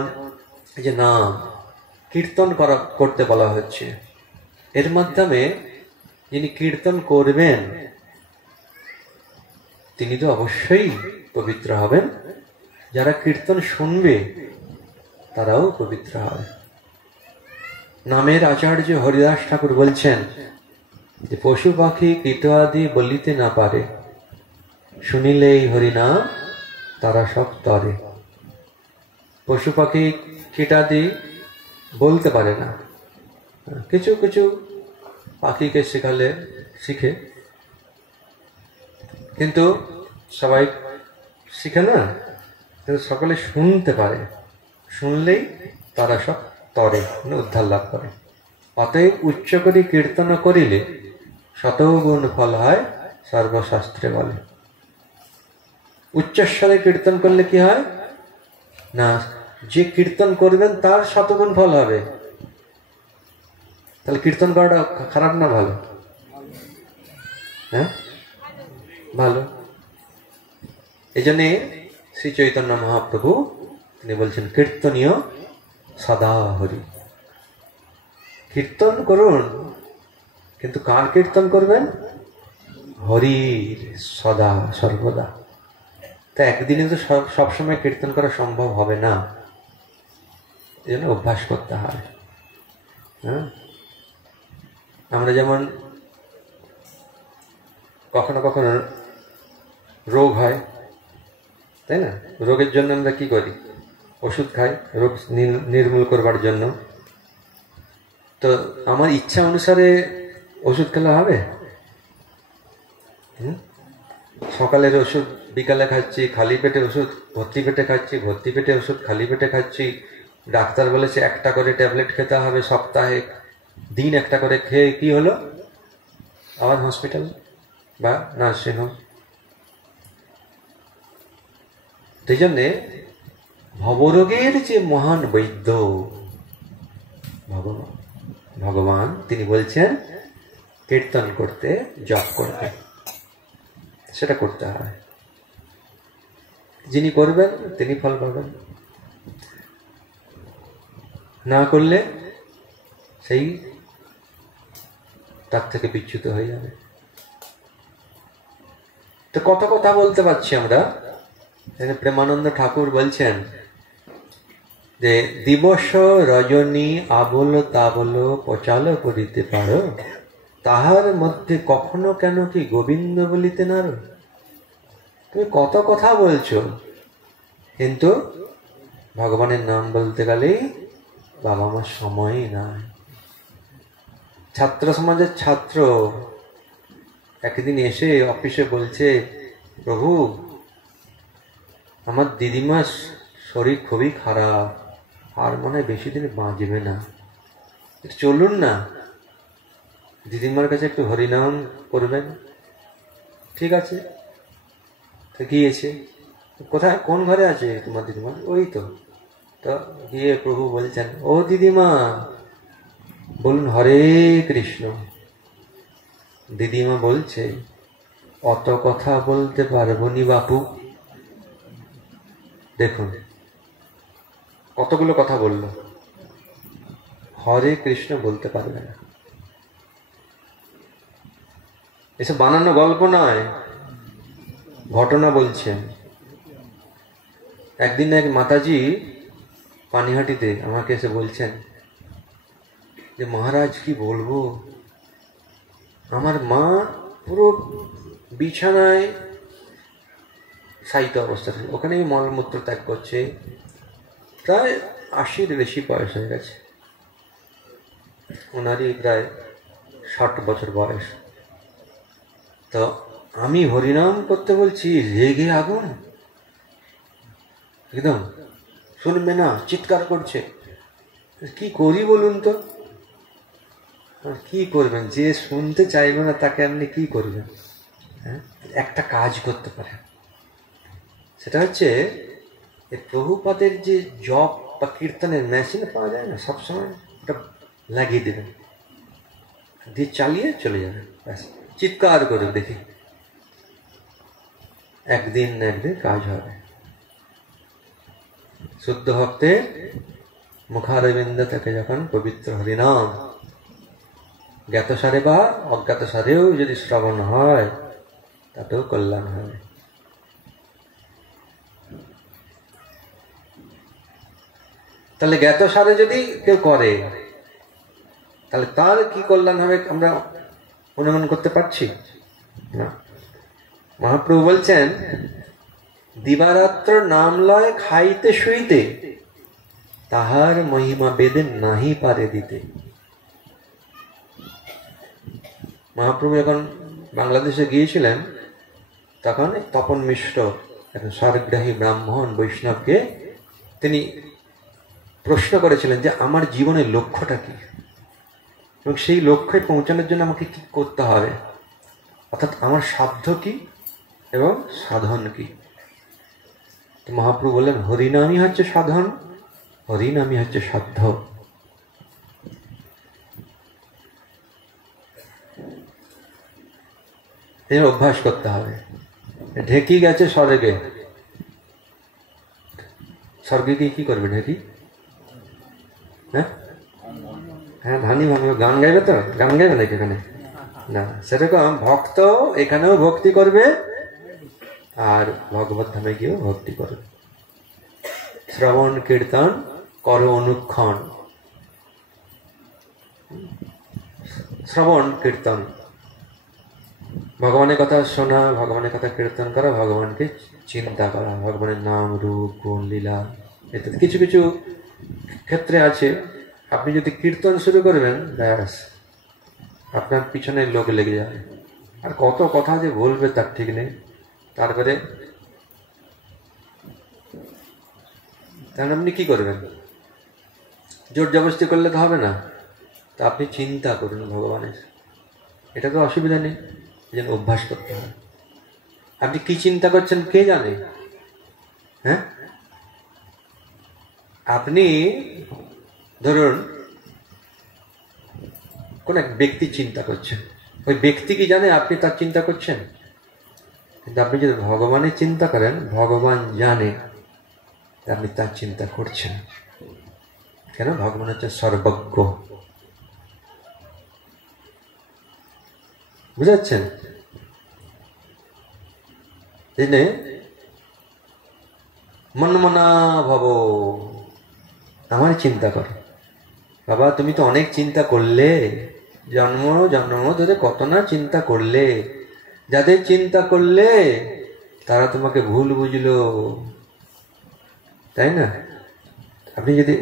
এই যে নাম কীর্তন করতে বলা হচ্ছে, এর মাধ্যমে যিনি কীর্তন করবেন তিনি তো অবশ্যই পবিত্র হবেন, যারা কীর্তন শুনবে তারাও পবিত্র হবে। নামের আচার্য হরিদাস ঠাকুর বলছেন যে পশু পাখি কীট আদি বলিতে না পারে, শুনিলেই হরিনাম তারা সব তরে। পশু পাখি কীটাদি বলতে পারে না, কিছু কিছু পাখিকে শেখালে শিখে, কিন্তু সবাই শিখে না, কিন্তু সকলে শুনতে পারে, শুনলেই তারা সব তরে, উদ্ধার লাভ করে। অতএব উচ্চ করে কীর্তন করিলে শতগুণ ফল হয়, সর্বশাস্ত্রে বলে। উচ্চস্বরে কীর্তন করলে কি হয় না, যে কীর্তন করবেন তার শতগুণ ফল হবে। তাহলে কীর্তন করাটা খারাপ না ভালো? হ্যাঁ, ভালো। এই জন্যে শ্রী চৈতন্য মহাপ্রভু তিনি বলছেন কীর্তনীয় সদা হরি। কীর্তন করুন, কিন্তু কার কীর্তন করবেন? হরির, সদা সর্বদা। তা একদিনে তো সবসময় কীর্তন করা সম্ভব হবে না, এই জন্য অভ্যাস করতে হয়। হ্যাঁ, আমরা যেমন কখনো কখনো রোগ হয়, তাই না? রোগের জন্য আমরা কি করি? ওষুধ খাই রোগ নির্মূল করবার জন্য। তো আমার ইচ্ছা অনুসারে ওষুধ খেলে হবে? সকালের ওষুধ বিকালে খাচ্ছি, খালি পেটে ওষুধ ভর্তি পেটে খাচ্ছি, ভর্তি পেটে ওষুধ খালি পেটে খাচ্ছি। ডাক্তার বলেছে একটা করে ট্যাবলেট খেতে হবে সপ্তাহে, দিন একটা করে খেয়ে কি হলো? আবার হসপিটাল বা নার্সিংহোম। সেই জন্যে ভবরোগের যে মহান বৈদ্য ভগবান, তিনি বলছেন কীর্তন করতে, জপ করতে, সেটা করতে হয়। যিনি করবেন তিনি ফল পাবেন, না করলে সেই তার থেকে বিচ্যুত হয়ে যাবে। তো কত কথা বলতে পারছি আমরা। প্রেমানন্দ ঠাকুর বলছেন যে দিবস রজনী আবল তাবল পচাল করিতে পারো, তাহার মধ্যে কখনো কেন কি গোবিন্দ বলিতে না? তুমি কত কথা বলছো, কিন্তু ভগবানের নাম বলতে গেলেই বাবা আমার সময়ই নাই। ছাত্র সমাজের ছাত্র একদিন এসে অফিসে বলছে, প্রভু আমার দিদিমার শরীর খুবই খারাপ, আর মনে হয় বেশি দিন বাঁচবে না, চলুন না দিদিমার কাছে একটু হরিনাম করবেন। ঠিক আছে, তো গিয়েছে। কোথায়, কোন ঘরে আছে তোমার দিদিমা? ওই তো। তো গিয়ে প্রভু বলছেন, ও দিদিমা বলুন হরে কৃষ্ণ। দিদিমা বলছে, অত কথা বলতে পারবো নি বাপু। দেখুন কতগুলো কথা বললো, হরে কৃষ্ণ বলতে পারবে না। এসব বানানো গল্প নয়, ঘটনা বলছেন। একদিন এক মাতাজি পানিহাটিতে আমাকে এসে বলছেন যে মহারাজ কি বলবো, আমার মা পুরো বিছানায় শায়িত অবস্থা, ওখানেই মলমূত্র ত্যাগ করছে, প্রায় 80-র বেশি বয়স হয়ে গেছে, ওনারই প্রায় 60 বছর বয়স। তো আমি হরিনাম করতে বলছি, রেগে আগুন, একদম শুনবে না, চিৎকার করছে। কি করি বলুন তো? কি করবেন? যে শুনতে চাইবে না তাকে আপনি কি করবেন? হ্যাঁ, একটা কাজ করতে পারেন, সেটা হচ্ছে প্রভুপাদের যে জপ বা কীর্তনের মেশিন পাওয়া যায় না, সবসময় ওটা লাগিয়ে দেবেন, দিয়ে চালিয়ে চলে যাবেন, ব্যাস চিৎকার করে দেখি, একদিন না একদিন কাজ হবে। শুদ্ধ ভক্তের মুখারবিন্দ থেকে যখন পবিত্র হরিনাম জ্ঞাতসারে বা অজ্ঞাতসারেও যদি শ্রবণ হয়, তাতেও কল্যাণ হবে। তাহলে জ্ঞাতসারে যদি কেউ করে, তাহলে তার কি কল্যাণ হবে আমরা অনুমান করতে পারছি না। মহাপ্রভু বলছেন, দিবারাত্র নাম লয় খাইতে শুইতে, তাহার মহিমা বেদে নাহি পারে দিতে। মহাপ্রভু যখন বাংলাদেশে গিয়েছিলেন, তখন তপন মিশ্র, এখন স্বর্গগ্রাহী ব্রাহ্মণ বৈষ্ণবকে তিনি প্রশ্ন করেছিলেন যে আমার জীবনের লক্ষ্যটা কি, এবং সেই লক্ষ্যে পৌঁছানোর জন্য আমাকে কি করতে হবে, অর্থাৎ আমার সাধ্য কি এবং সাধন কি। তো মহাপ্রভু বললেন, হরিনামই হচ্ছে সাধন, হরিনামই হচ্ছে সাধ্য। এই অভ্যাস করতে হবে। ঢেকি গেছে স্বর্গে, স্বর্গে গিয়ে কি করবে ঢেকি? হ্যাঁ হ্যাঁ, ধানি ভাঙবে, গান গাইবে তো, গান গাইবে নাকি এখানে? না, সেরকম ভক্ত এখানেও ভক্তি করবে আর ভগবত ধামে গিয়েও ভক্তি করবে। শ্রবণ কীর্তন করো অনুক্ষণ, শ্রবণ কীর্তন, ভগবানের কথা শোনা, ভগবানের কথা কীর্তন করা, ভগবানকে চিন্তা করা, ভগবানের নাম রূপ গুণ লীলা ইত্যাদি। কিছু কিছু ক্ষেত্রে আছে, আপনি যদি কীর্তন শুরু করবেন, ব্যাস আপনার পিছনে লোক লেগে যাবে, আর কত কথা যে বলবে তার ঠিক নেই। তারপরে তাহলে আপনি কি করবেন? জোর জবরদস্তি করলে তো হবে না, তা আপনি চিন্তা করুন ভগবানের, এটা তো অসুবিধা নেই, যেন অভ্যাস করতে হবে। আপনি কি চিন্তা করছেন কে জানে? হ্যাঁ, আপনি ধরুন কোন এক ব্যক্তি চিন্তা করছেন, ওই ব্যক্তি কি জানে আপনি তার চিন্তা করছেন? কিন্তু আপনি যদি ভগবানের চিন্তা করেন, ভগবান জানে আপনি তার চিন্তা করছেন। কেন? ভগবান হচ্ছে সর্বজ্ঞ, বুঝাচ্ছেন? জেনে মনমনা ভব, আমার চিন্তা করো। বাবা, তুমি তো অনেক চিন্তা করলে, জন্ম জন্ম ধরে কত না চিন্তা করলে, যাদের চিন্তা করলে তারা তোমাকে ভুল বুঝলো, তাই না? আপনি যদি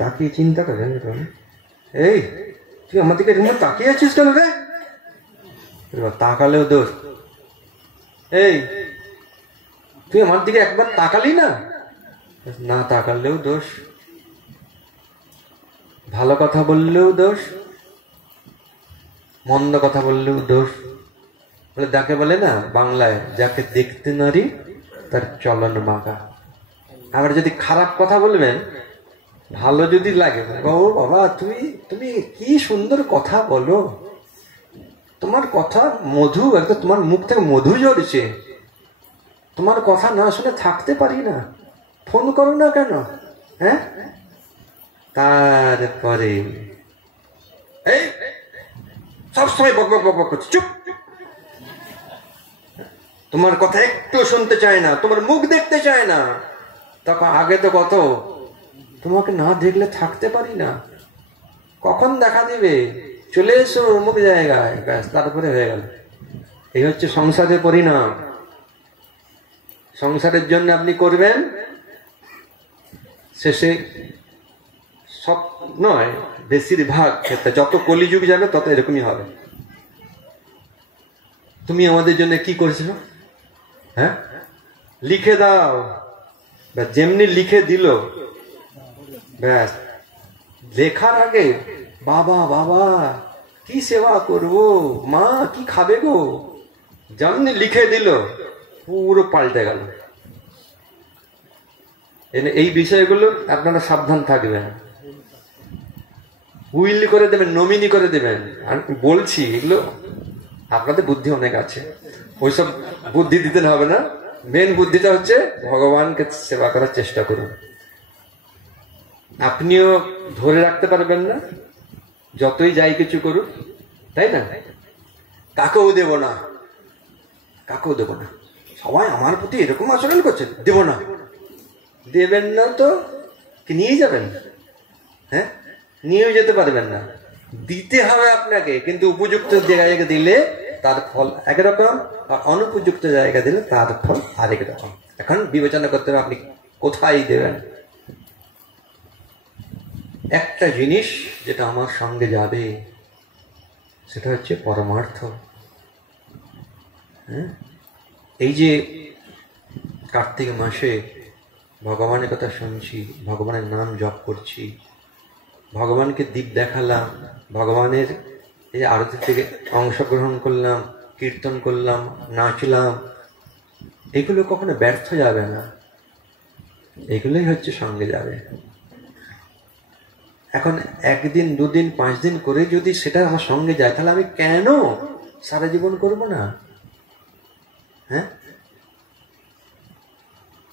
তাকিয়ে চিন্তা করেন, এই তুই আমার দিকে তাকিয়ে আছিস কেন রে? তাকালেও দোষ। এই তুই আমার দিকে একবার তাকালি না? না তাকালেও দোষ, ভালো কথা বললেও দোষ, মন্দ কথা বললেও দোষ। বলে যাকে বলে না বাংলায়, যাকে দেখতে নারী তার চলন বাঁকা। আবার যদি খারাপ কথা বলবেন, ভালো যদি লাগে, ও বাবা তুমি তুমি কি সুন্দর কথা বলো, তোমার কথা মধু, একদম তোমার মুখ থেকে মধু ঝরছে, তোমার কথা না শুনে থাকতে পারি না, ফোন করো না কেন? হ্যাঁ, তারপরে এই সবসময় বক বক বক বক করছে, চুপ, তোমার কথা একটু শুনতে চায় না, তোমার মুখ দেখতে চায় না। তখন আগে তো কত তোমাকে না দেখলে থাকতে পারি না, কখন দেখা দিবে, চলে এসো অমুক জায়গায়, ব্যাস তারপরে হয়ে গেল। এই হচ্ছে সংসারের পরিণাম। সংসারের জন্য আপনি করবেন, শেষে সব নয়, বেশিরভাগ ক্ষেত্রে যত কলিযুগ যাবে তত এরকমই হবে। তুমি আমাদের জন্য কি করেছো, হ্যাঁ লিখে দাও, যেমনি লিখে দিল ব্যাস, লেখার আগে বাবা বাবা কি সেবা করব, মা কি খাবে গো, যেমনি লিখে দিল পুরো পাল্টে গেল। এই বিষয়গুলো আপনারা সাবধান থাকবেন। উইল করে দেবেন, নমিনি করে দেবেন। আমি বলছি এগুলো আপনাদের বুদ্ধি অনেক আছে, ওইসব বুদ্ধি দিতে হবে না। মেন বুদ্ধিটা হচ্ছে ভগবানকে সেবা করার চেষ্টা করুন। আপনিও ধরে রাখতে পারবেন না যতই যাই কিছু করুন, তাই না? কাকেও দেব না, কাকেও দেব না, সবাই আমার প্রতি এরকম আচরণ করছে, দেব না। দেবেন না তো কি নিয়ে যাবেন? হ্যাঁ, নিয়েও যেতে পারবেন না। দিতে হবে আপনাকে, কিন্তু উপযুক্ত জায়গায় দিলে তার ফল একরকম, আর অনুপযুক্ত জায়গা দিলে তার ফল আরেক রকম। এখন বিবেচনা করতে হবে আপনি কোথায় দেবেন। একটা জিনিস যেটা আমার সঙ্গে যাবে সেটা হচ্ছে পরমার্থ। হ্যাঁ, এই যে কার্তিক মাসে ভগবানের কথা শুনছি, ভগবানের নাম জপ করছি, ভগবানকে দীপ দেখালাম, ভগবানের এই আরতি থেকে অংশগ্রহণ করলাম, কীর্তন করলাম, নাচলাম, এগুলো কখনো ব্যর্থ যাবে না, এগুলোই হচ্ছে সঙ্গে যাবে। এখন একদিন দুদিন 5 দিন করে যদি সেটা আমার সঙ্গে যায়, তাহলে আমি কেন সারা জীবন করব না? হ্যাঁ,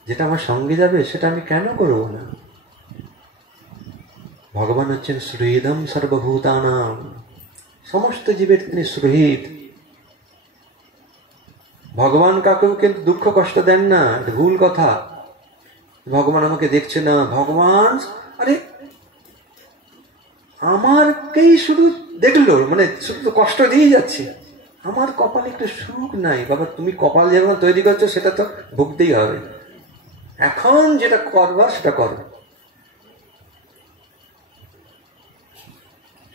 যেটা আমার সঙ্গে যাবে সেটা আমি কেন করব না? ভগবান হচ্ছেন সুহৃদম সর্বভূতানাম, সমস্ত জীবের তিনি সুহৃদ। ভগবান কাকেও কিন্তু দুঃখ কষ্ট দেন না, এটা ভুল কথা। ভগবান আমাকে দেখছে না, ভগবান আরে আমারকেই শুধু দেখলো, মানে শুধু কষ্ট দিয়ে যাচ্ছে, আমার কপালে একটু সুখ নাই। বাবা, তুমি কপাল যেমন তৈরি করছো সেটা তো ভুগতেই হবে, এখন যেটা করবার সেটা করো।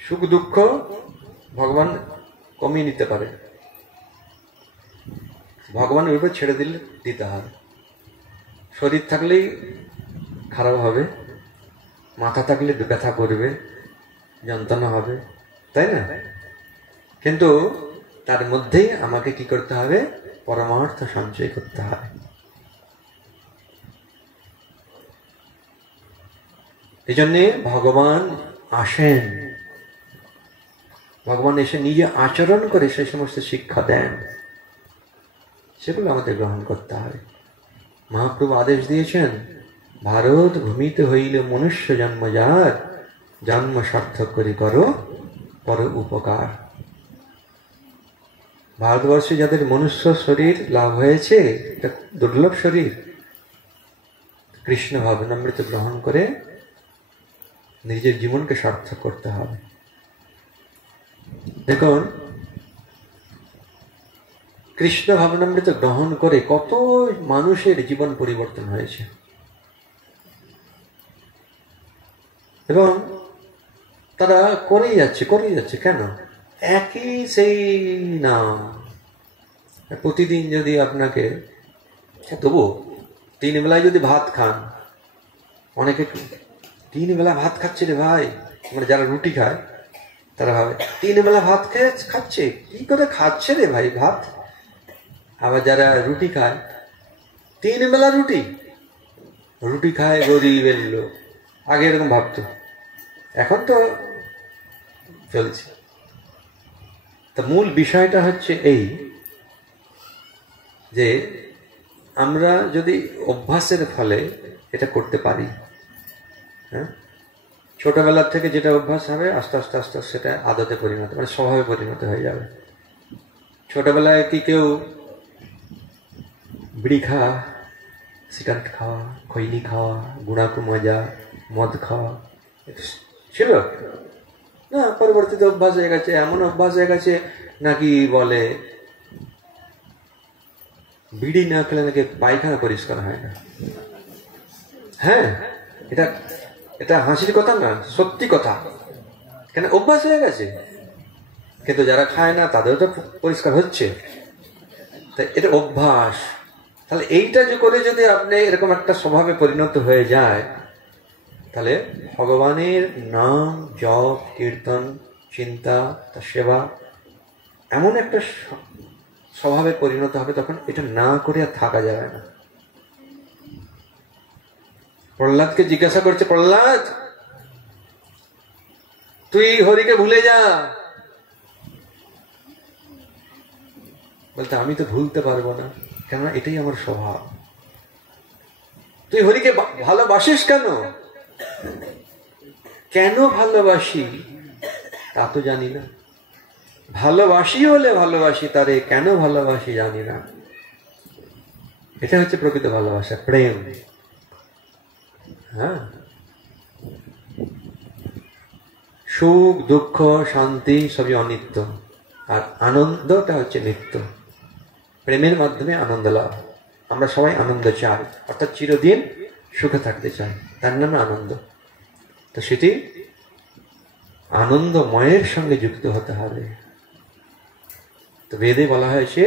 সুখ দুঃখ ভগবান কমিয়ে নিতে পারে, ভগবানের উপর ছেড়ে দিলে দিতে হবে। শরীর থাকলেই খারাপ হবে, মাথা থাকলে ব্যথা করবে, যন্ত্রণা হবে, তাই না? কিন্তু তার মধ্যেই আমাকে কি করতে হবে? পরমার্থ সঞ্চয় করতে হবে। এই জন্যে ভগবান আসেন, ভগবান এসে নিজে আচরণ করে সেই সমস্ত শিক্ষা দেন, সেগুলো আমাদের গ্রহণ করতে হবে। মহাপ্রভু আদেশ দিয়েছেন, ভারত ভূমিতে হইলে মনুষ্য জন্ম যার, জন্ম সার্থক করে করো পর উপকার। ভারতবর্ষে যাদের মনুষ্য শরীর লাভ হয়েছে, এটা দুর্লভ শরীর, কৃষ্ণ ভাবনামৃত গ্রহণ করে নিজের জীবনকে সার্থক করতে হবে। দেখুন, কৃষ্ণ ভাবনামৃত গ্রহণ করে কত মানুষের জীবন পরিবর্তন হয়েছে, এবং তারা করেই যাচ্ছে। কেন? একই সেই নাম। প্রতিদিন যদি আপনাকে, তবু 3 বেলায় যদি ভাত খান, অনেকে 3 বেলা ভাত খাচ্ছে রে ভাই, মানে যারা রুটি খায় তারা ভাবে 3 বেলা ভাত খাচ্ছে, কি করে খাচ্ছে রে ভাই ভাত। আবার যারা রুটি খায়, 3 বেলা রুটি খায় গরিবের লোক, আগে এরকম ভাবতো, এখন তো চলছে। তা মূল বিষয়টা হচ্ছে এই যে আমরা যদি অভ্যাসের ফলে এটা করতে পারি, হ্যাঁ, ছোটবেলার থেকে যেটা অভ্যাস হবে আস্তে আস্তে সেটা আদতে পরিণত, মানে স্বভাবে পরিণত হয়ে যাবে। ছোটবেলায় কি কেউ বিড়ি খাওয়া, সিগারেট খাওয়া, খৈনি খাওয়া, গুড়াকু মজা, মদ খাওয়া ছিল না, পরবর্তীতে অভ্যাস হয়ে গেছে। এমন অভ্যাস হয়ে গেছে নাকি বলে বিড়ি না খেলে নাকি পায়খানা পরিষ্কার হয় না। হ্যাঁ, এটা এটা হাসির কথা না, সত্যি কথা। কেন? অভ্যাস হয়ে গেছে। কিন্তু যারা খায় না তাদেরও তো পরিষ্কার হচ্ছে। তাই এটা অভ্যাস। তাহলে এইটা যে করে যদি আপনি এরকম একটা স্বভাবে পরিণত হয়ে যায়, তাহলে ভগবানের নাম জপ কীর্তন চিন্তা তার সেবা এমন একটা স্বভাবে পরিণত হবে, তখন এটা না করে আর থাকা যাবে না। প্রহ্লাদকে জিজ্ঞাসা করছে, প্রহ্লাদ তুই হরিকে ভুলে যা। বলতে আমি তো ভুলতে পারবো না, কেননা এটাই আমার স্বভাব। তুই হরিকে ভালোবাসিস কেন? কেন ভালোবাসি তা তো জানি না। ভালোবাসি হলে ভালোবাসি তারে, কেন ভালোবাসি জানি না। এটা হচ্ছে প্রকৃত ভালোবাসা, প্রেম। হ্যাঁ, সুখ দুঃখ শান্তি সবই অনিত্য, আর আনন্দটা হচ্ছে নিত্য। প্রেমের মাধ্যমে আনন্দ লাভ। আমরা সবাই আনন্দ চাই, অর্থাৎ চিরদিন সুখে থাকতে চাই, তার নামে আনন্দ। তো সেটি আনন্দময়ের সঙ্গে যুক্ত হতে হবে। তো বেদে বলা হয়েছে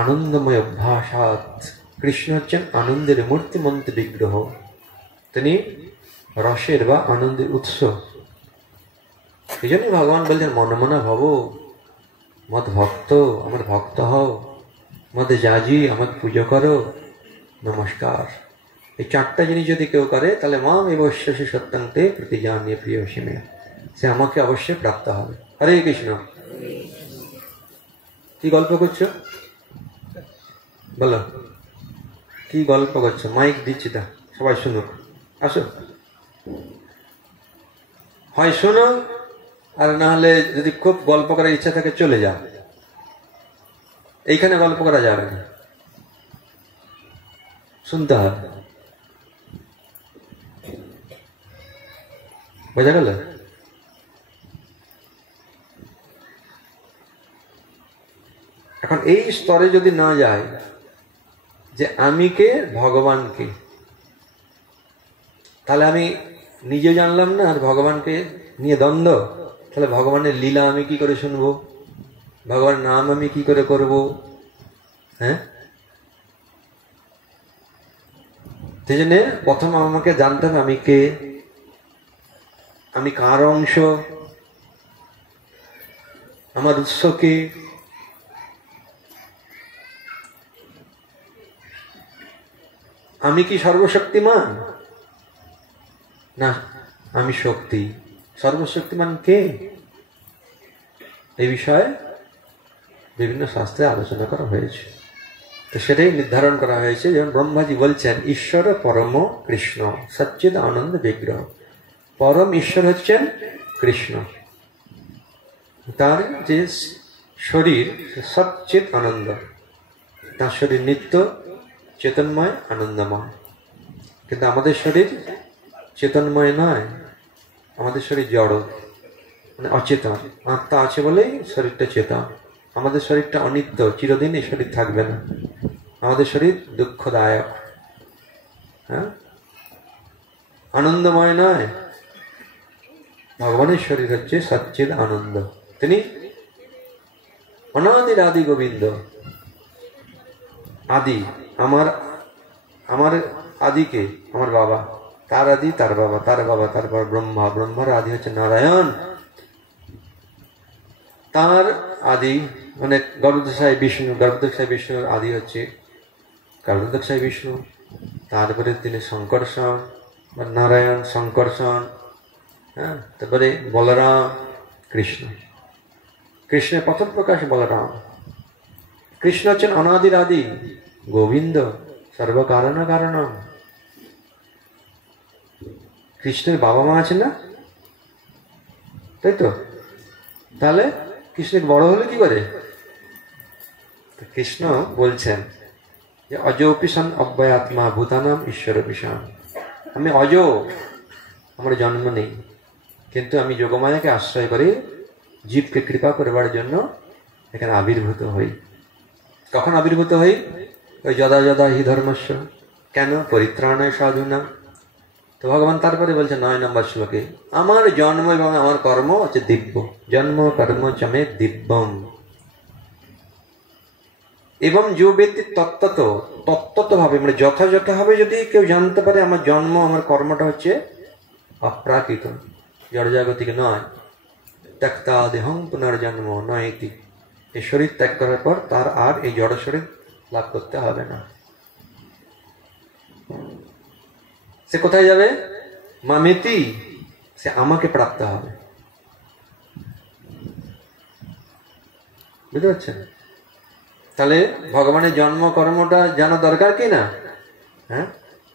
আনন্দময় অভ্যাসাৎ। কৃষ্ণ হচ্ছেন আনন্দের মূর্তিমন্ত বিগ্রহ, তিনি রসের বা আনন্দের উৎস। এই জন্যই ভগবান বলছেন মনমনা ভব, মদ ভক্ত আমার ভক্ত হও, মদ যাজি আমার পুজো করো, নমস্কার। এই চারটা জিনিস যদি কেউ করে, তাহলে মাম এবশ্যসি সত্যান্তে প্রতিজানিয়ে প্রিয়সীমে, সে আমাকে অবশ্যই প্রাপ্ত হবে। হরে কৃষ্ণ। কি গল্প করছো? বলো, কি গল্প করছো? মাইক দিচ্ছি, তা সবাই শুনুক। আসো, হয় শোনো, আর না হলে যদি খুব গল্প করার ইচ্ছা থাকে চলে যাও। এইখানে গল্প করা যাবে না, শুনতে হবে। বোঝা গেল? এখন এই স্তরে যদি না যায় যে আমি কে, ভগবান কে, তাহলে আমি নিজে জানলাম না, আর ভগবানকে নিয়ে দ্বন্দ্ব। তাহলে ভগবানের লীলা আমি কি করে শুনবো? ভগবানের নাম আমি কি করে করব? হ্যাঁ, সেই জন্য প্রথম আমাকে জানতে হবে আমি কে, আমি কার অংশ, আমার উৎস কে। আমি কি সর্বশক্তিমান? না, আমি শক্তি। সর্বশক্তিমান কে? এই বিষয়ে বিভিন্ন শাস্ত্রে আলোচনা করা হয়েছে। তো সেটাই নির্ধারণ করা হয়েছে। যেমন ব্রহ্মাজি বলছেন ঈশ্বর পরম কৃষ্ণ সচ্চিদ আনন্দ বিগ্রহ। পরম ঈশ্বর হচ্ছেন কৃষ্ণ, তার যে শরীর সচ্চিদ আনন্দ, তার শরীর নিত্য চেতনময় আনন্দময়। কিন্তু আমাদের শরীর চেতনময় নয়, আমাদের শরীর জড়, মানে অচেতন। আত্মা আছে বলেই শরীরটা চেতন। আমাদের শরীরটা অনিত্য, চিরদিন এই শরীর থাকবে না। আমাদের শরীর দুঃখদায়ক, হ্যাঁ, আনন্দময় নয়। ভগবানের শরীর হচ্ছে সচ্চিদ আনন্দ, তিনি অনাদির আদি গোবিন্দ। আদি আমার আদিকে আমার বাবা, তার আদি তার বাবা, তার বাবা তার বাবা ব্রহ্মা, ব্রহ্মার আদি হচ্ছে নারায়ণ, তার আদি মানে গর্ভদশায় বিষ্ণু, গর্ভদশায় বিষ্ণুর আদি হচ্ছে গর্ভদশায় বিষ্ণু। তারপরে তিনি শঙ্কর্ষণ বা নারায়ণ শঙ্কর্ষণ, হ্যাঁ, তারপরে বলরাম কৃষ্ণ। কৃষ্ণের প্রথম প্রকাশ বলরাম। কৃষ্ণ হচ্ছেন অনাদির আদি গোবিন্দ, সর্বকারণ কারণম। কৃষ্ণের বাবা মা আছে না, তাই তো? তাহলে কৃষ্ণের বড় হলে কি করে? কৃষ্ণ বলছেন যে অজৌপিসন অব্যয়াত্মা ভূতানাম ঈশ্বর পিসান। আমি অজ, আমার জন্ম নেই, কিন্তু আমি যোগমায়াকে আশ্রয় করে জীবকে কৃপা করবার জন্য এখানে আবির্ভূত হই। কখন আবির্ভূত হই? ওই যদা যদা হি ধর্মস্য, কেন? পরিত্রাণায় সাধুনা। তো ভগবান তারপরে বলছে 9 নম্বর শ্লোকে, আমার জন্ম এবং আমার কর্ম হচ্ছে দিব্য, জন্ম কর্ম চমে দিব্যম এবং যে ব্যক্তি তত্ত্বত ভাবে, মানে যথাযথ ভাবে যদি কেউ জানতে পারে আমার জন্ম আমার কর্মটা হচ্ছে অপ্রাকৃত, জড়জাগতিক নয়, ত্যক্তা দেহং পুনর্জন্ম নয়তি, এই শরীর ত্যাগ করার পর তার আর এই জড় শরীর লাভ করতে হবে না। সে কোথায় যাবে? মামেতি, সে আমাকে প্রাপ্ত হবে। বুঝতে পারছেন? তাহলে ভগবানের জন্ম কর্মটা জানা দরকার কি না? হ্যাঁ,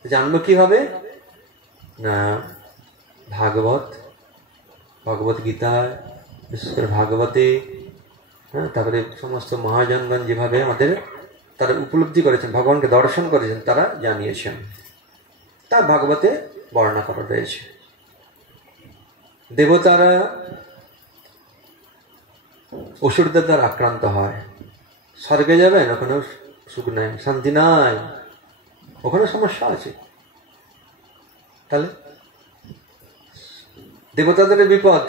জানবো কিভাবে? না ভগবত গীতা, বিশেষ করে ভাগবতে, হ্যাঁ, তারপরে সমস্ত মহাজনগণ যেভাবে আমাদের তারা উপলব্ধি করেছেন, ভগবানকে দর্শন করেছেন, তারা জানিয়েছেন, তা ভাগবতে বর্ণনা করা রয়েছে। দেবতারা অসুরদের দ্বারা আক্রান্ত হয়, স্বর্গে যাবেন, ওখানেও সুখ নাই, শান্তি নাই, ওখানে সমস্যা আছে। তাহলে দেবতাদের বিপদ,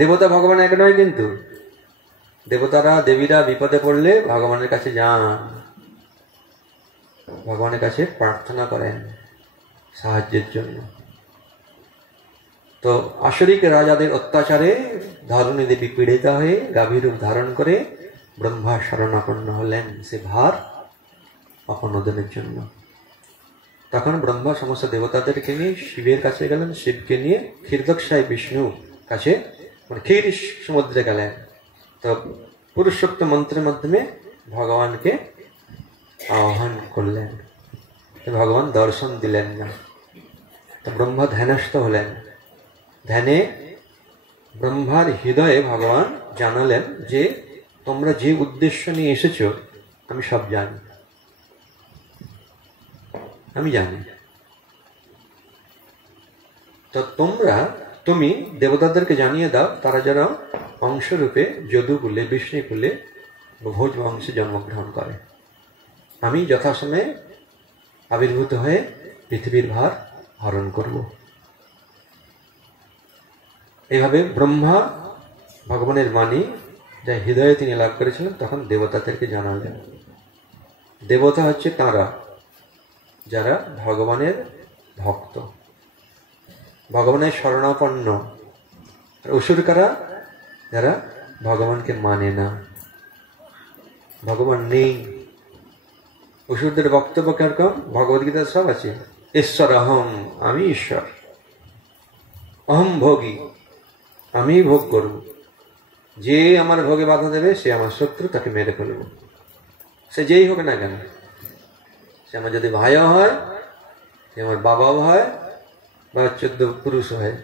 দেবতা ভগবান এক নয়, কিন্তু দেবতারা দেবীরা বিপদে পড়লে ভগবানের কাছে যান, ভগবানের কাছে প্রার্থনা করেন সাহায্যের জন্য। তো আসরিক রাজাদের অত্যাচারে ধরণী দেবী পীড়িতা হয়ে গাভীর রূপ ধারণ করে ব্রহ্মা শরণাপন্ন হলেন সে ভার অপনোদনের জন্য। তখন ব্রহ্মা সমস্ত দেবতাদেরকে নিয়ে শিবের কাছে গেলেন, শিবকে নিয়ে ক্ষীরদক্ষায় বিষ্ণু কাছে, মানে ক্ষীর সমুদ্রে গেলেন। তো পুরুষোক্ত মন্ত্রের মাধ্যমে ভগবানকে আহ্বান করলেন, ভগবান দর্শন দিলেন না। তো ব্রহ্মা ধ্যানস্থ হলেন, ধ্যানে ব্রহ্মার হৃদয়ে ভগবান জানালেন যে তোমরা যে উদ্দেশ্য নিয়ে এসেছো আমি সব জানি, আমি জানি। তো তুমি দেবতাদেরকে জানিয়ে দাও তারা যেন অংশরূপে যদুকুলে বিষ্ণুকুলে ভোজ বংশে জন্মগ্রহণ করে। আমি যথাসময়ে আবির্ভূত হয়ে পৃথিবীর ভার হরণ করব। এইভাবে ব্রহ্মা ভগবানের বাণী যা হৃদয়ে তিনি লাভ করেছিলেন তখন দেবতাদেরকে জানালেন। দেবতা হচ্ছে তারা যারা ভগবানের ভক্ত, ভগবানের শরণাপন্ন। অসুর কারা? যারা ভগবানকে মানে না, ভগবান নেই। অসুরদের বক্তব্য কিরকম? ভগবদ্গীতা সব আছে, ঈশ্বর অহম, আমি ঈশ্বর, অহম ভোগী, আমি ভোগ করব, যে আমার ভোগে বাধা দেবে সে আমার শত্রু, তাকে মেরে ফেলব, সে যেই হোক না কেন। সে আমার যদি ভাইও হয়, সে আমার বাবাও হয়, বা 14 পুরুষ হয়,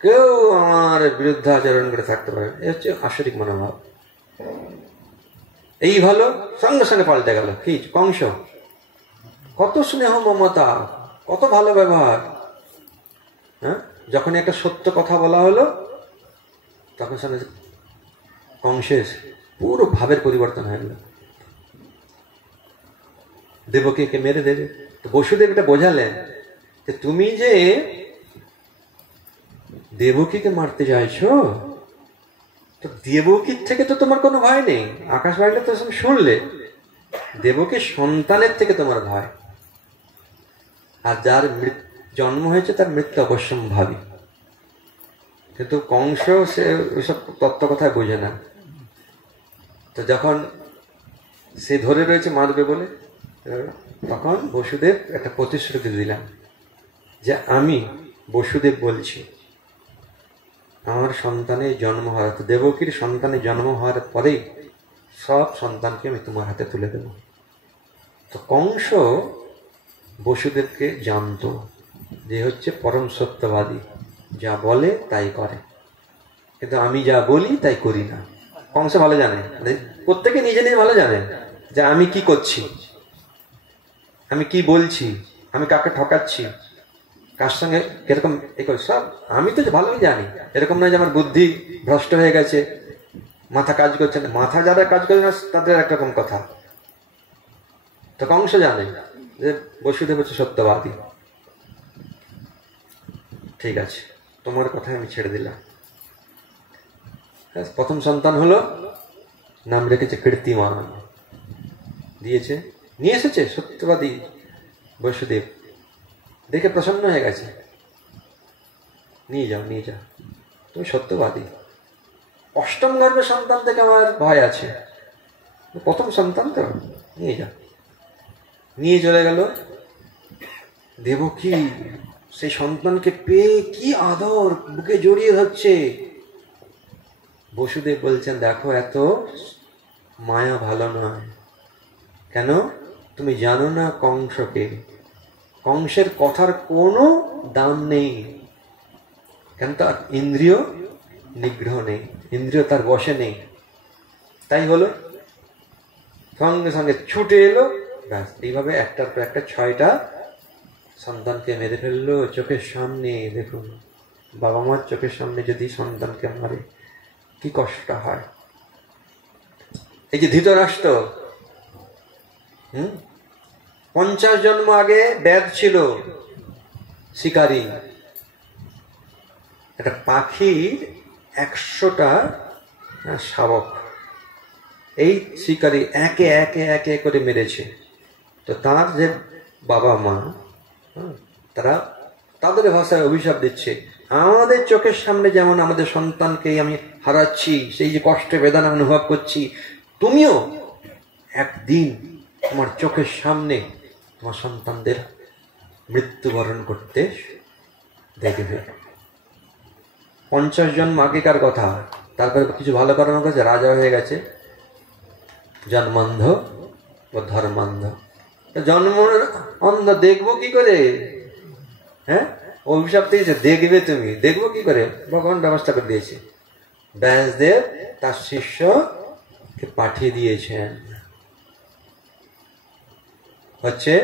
কেউ আমার বিরুদ্ধে আচরণ করে থাকতে পারে। এ হচ্ছে আসরিক মনোভাব। এই ভালো সঙ্গে সঙ্গে পাল্টে গেল। কি কংস, কত স্নেহ মমতা, কত ভালো ব্যবহার। হ্যাঁ, যখন একটা সত্য কথা বলা হলো তখন সঙ্গে কংসের পুরো ভাবের পরিবর্তন হয়ে গেল, দেবকীকে মেরে দেবে। তো বসুদেব এটা বোঝালেন যে তুমি যে দেবকীকে মারতে চাইছো, তো দেবকীর থেকে তো তোমার কোনো ভয় নেই, আকাশ বাড়লে তো শুনলে, দেবকীর সন্তানের থেকে তোমার ভয়। আর যার জন্ম হয়েছে তার মৃত্যু অবশ্যম্ভাবী। কিন্তু কংস সে ওইসব তত্ত্ব কথায় বোঝে না। তো যখন সে ধরে রয়েছে মারবে বলে, তখন বসুদেব একটা প্রতিশ্রুতি দিলাম যে আমি বসুদেব বলছি আমার সন্তানের জন্ম হওয়ার, দেবকীর সন্তানের জন্ম হওয়ার পরেই সব সন্তানকে আমি তোমার হাতে তুলে দেব। তো কংস বসুদেবকে জানত যে হচ্ছে পরম সত্যবাদী, যা বলে তাই করে, কিন্তু আমি যা বলি তাই করি না। কংস ভালো জানে, প্রত্যেকে নিজে নিজে ভালো জানে যে আমি কি করছি, আমি কি বলছি, আমি কাকে ঠকাচ্ছি, কার সঙ্গে কিরকম সব আমি তো ভালোই জানি। এরকম নয় যে আমার বুদ্ধি ভ্রষ্ট হয়ে গেছে, মাথা কাজ করছে না। মাথা যারা কাজ করে না তাদের একরকম কথা। তো কংস জানে যে বসুদেব হচ্ছে সত্যবাদী। ঠিক আছে, তোমার কথাই আমি ছেড়ে দিলাম। প্রথম সন্তান হলো, নাম রেখেছে কীর্তিমান, দিয়েছে, নিয়ে এসেছে সত্যবাদী বসুদেব। দেখে প্রসন্ন হয়ে গেছে, নিয়ে যাও নিয়ে যাও, তুমি সত্যবাদী। অষ্টম গর্ভের সন্তান থেকে আমার ভয় আছে, প্রথম সন্তান তো, নিয়ে যাও। নিয়ে চলে গেল। দেবকী সেই সন্তানকে পেয়ে কি আদর, বুকে জড়িয়ে ধরছে। বসুদেব বলছেন, দেখো এত মায়া ভালো নয়। কেন? তুমি জানো না কংসকে, কংসের কথার কোনো দাম নেই। কেন? তার ইন্দ্রিয় নিগ্রহ নেই, ইন্দ্রিয় তার বশে নেই। তাই হলো, সঙ্গে সঙ্গে ছুটে এলো, ব্যাস এইভাবে একটার পর একটা 6টা সন্তানকে মেরে ফেললো চোখের সামনে। দেখুন, বাবা মার চোখের সামনে যদি সন্তানকে মারে কি কষ্ট হয়। এই যে ধৃতরাষ্ট্র, 50 জন্ম আগে ব্যাধ ছিল, শিকারী। একটা পাখির 100টা শাবক এই শিকারী একে একে একে করে মেরেছে। তো তার যে বাবা মা, তারা তাদের ভাষায় অভিশাপ দিচ্ছে, আমাদের চোখের সামনে যেমন আমাদের সন্তানকে আমি হারাচ্ছি, সেই যে কষ্ট বেদনা অনুভব করছি, তুমিও একদিন তোমার চোখের সামনে তোমার সন্তানদের মৃত্যুবরণ করতে দেখবে। 50 জন্ম আগেকার কথা। তারপরে কিছু ভালো করানো গেছে, রাজা হয়ে গেছে, জন্মান্ধ ও ধর্মান্ধ। জন্ম অন্ধ, দেখবো কি করে? হ্যাঁ, অভিশাপ দিয়েছে, দেখবে তুমি, দেখবো কি করে? ভগবান ব্যবস্থা করে দিয়েছে। ব্যাসদেব তার শিষ্যকে পাঠিয়ে দিয়েছেন, হচ্ছে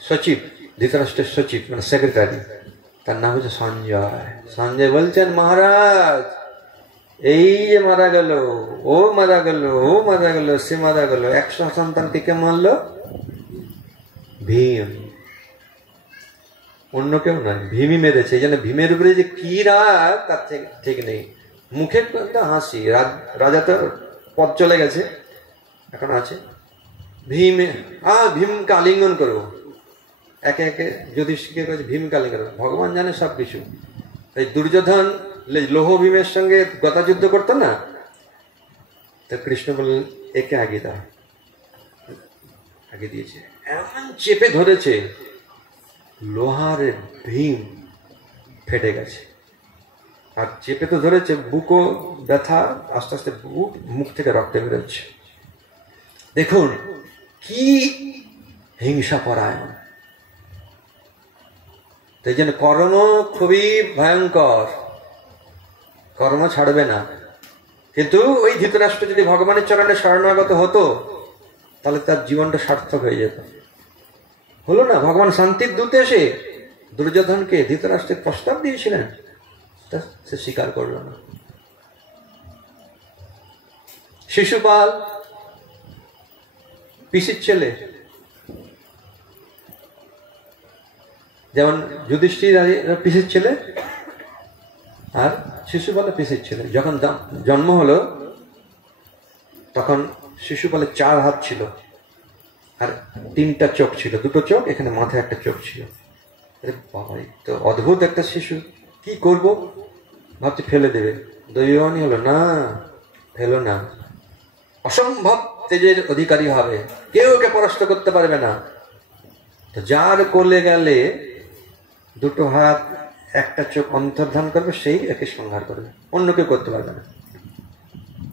সচিব, ধৃতরাষ্ট্রের সচিব, মানে সেক্রেটারি। তার নাম হচ্ছে সঞ্জয়। সঞ্জয় বলছেন, মহারাজ এই যে মারা গেল, ও মারা গেল, ও মারা গেল, সে মারা গেল, 100 সন্তানকে কে মারলো? ভীম, অন্য কেউ নয়, ভীমই মেরেছে। এই জন্য ভীমের উপরে যে কি রাগ তার ঠিক নেই। মুখে একটা হাসি, রাজা তো পদ চলে গেছে, এখন আছে। ভীমকে আলিঙ্গন করবো, একে একে যুধিষ্ঠিরকে বলছে ভীমকে আলিঙ্গন করবো। ভগবান জানে সবকিছু। এই দুর্যোধন লৌহ ভীমের সঙ্গে গদা যুদ্ধ করতো না, তো কৃষ্ণ বললেন একে আগে দাও, আগে দিয়েছে। এমন চেপে ধরেছে, লোহার ভীম ফেটে গেছে। আর চেপে তো ধরেছে, বুকও ব্যথা, আস্তে আস্তে বুক, মুখ থেকে রক্ত বেরোচ্ছে। দেখুন কি হিংসা পরায়ণ। তাই জন্য কর্ম খুবই ভয়ঙ্কর, কর্ম ছাড়বে না। কিন্তু ওই ধৃতরাষ্ট্র যদি ভগবানের চরণে শরণাগত হতো, তাহলে তার জীবনটা সার্থক হয়ে যেত। হলো না? ভগবান শান্তির দূত এসে দুর্যোধনকে ধৃতরাষ্ট্রের প্রস্তাব দিয়েছিলেন, সে স্বীকার করল না। শিশুপাল, পিসির ছেলে, যেমন যুধিষ্ঠির পিসির ছেলে আর শিশুপালের পিসির ছেলে। যখন জন্ম হলো তখন শিশুপালের 4 হাত ছিল আর 3টা চোখ ছিল, 2টো চোখ, এখানে মাথায় একটা চোখ ছিল। বাবাই তো অদ্ভুত একটা শিশু, কি করব ভাবছি ফেলে দেবে। দৈবানি হলো না, ফেলো না, অসম্ভব তেজের অধিকারী হবে, কেউ ওকে পরাস্ত করতে পারবে না। তো যার কোলে গেলে 2টো হাত, একটা চোখ অন্তর্ধান করবে, সেই একে সংহার করবে, অন্য কেউ করতে পারবে না।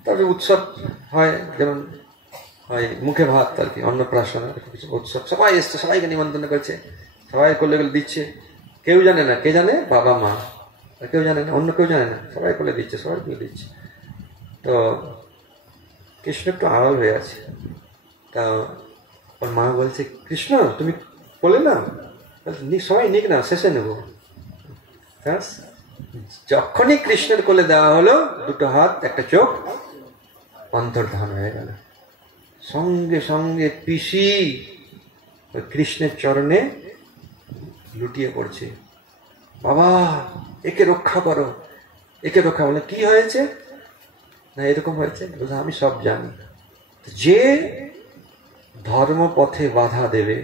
তবে উৎসব হয়, যেমন হয় মুখে ভাত আর কি, অন্নপ্রাশন, উৎসব, সবাই এসছে, সবাইকে নিমন্ত্রণ করেছে, সবাই কোলে গেলে দিচ্ছে। কেউ জানে না, কে জানে? বাবা মা, কেউ জানে না, অন্য কেউ জানে না, সবাই কোলে দিচ্ছে, সবাই কোলে দিচ্ছে। তো কৃষ্ণ একটু আড়াল হয়ে আছে। তা ওর মা বলছে, কৃষ্ণ তুমি কোলে না? সবাই নিক না, শেষে নেব। যখনই কৃষ্ণের কোলে দেওয়া হলো, দুটো হাত একটা চোখ অন্তর্ধান হয়ে গেল। সঙ্গে সঙ্গে পিসি কৃষ্ণের চরণে লুটিয়ে পড়ছে, বাবা একে রক্ষা করো, একে রক্ষা। বলে কি হয়েছে? না এরকম হয়েছে। আমি সব জানি। যে ধর্মপথে বাধা দেবে,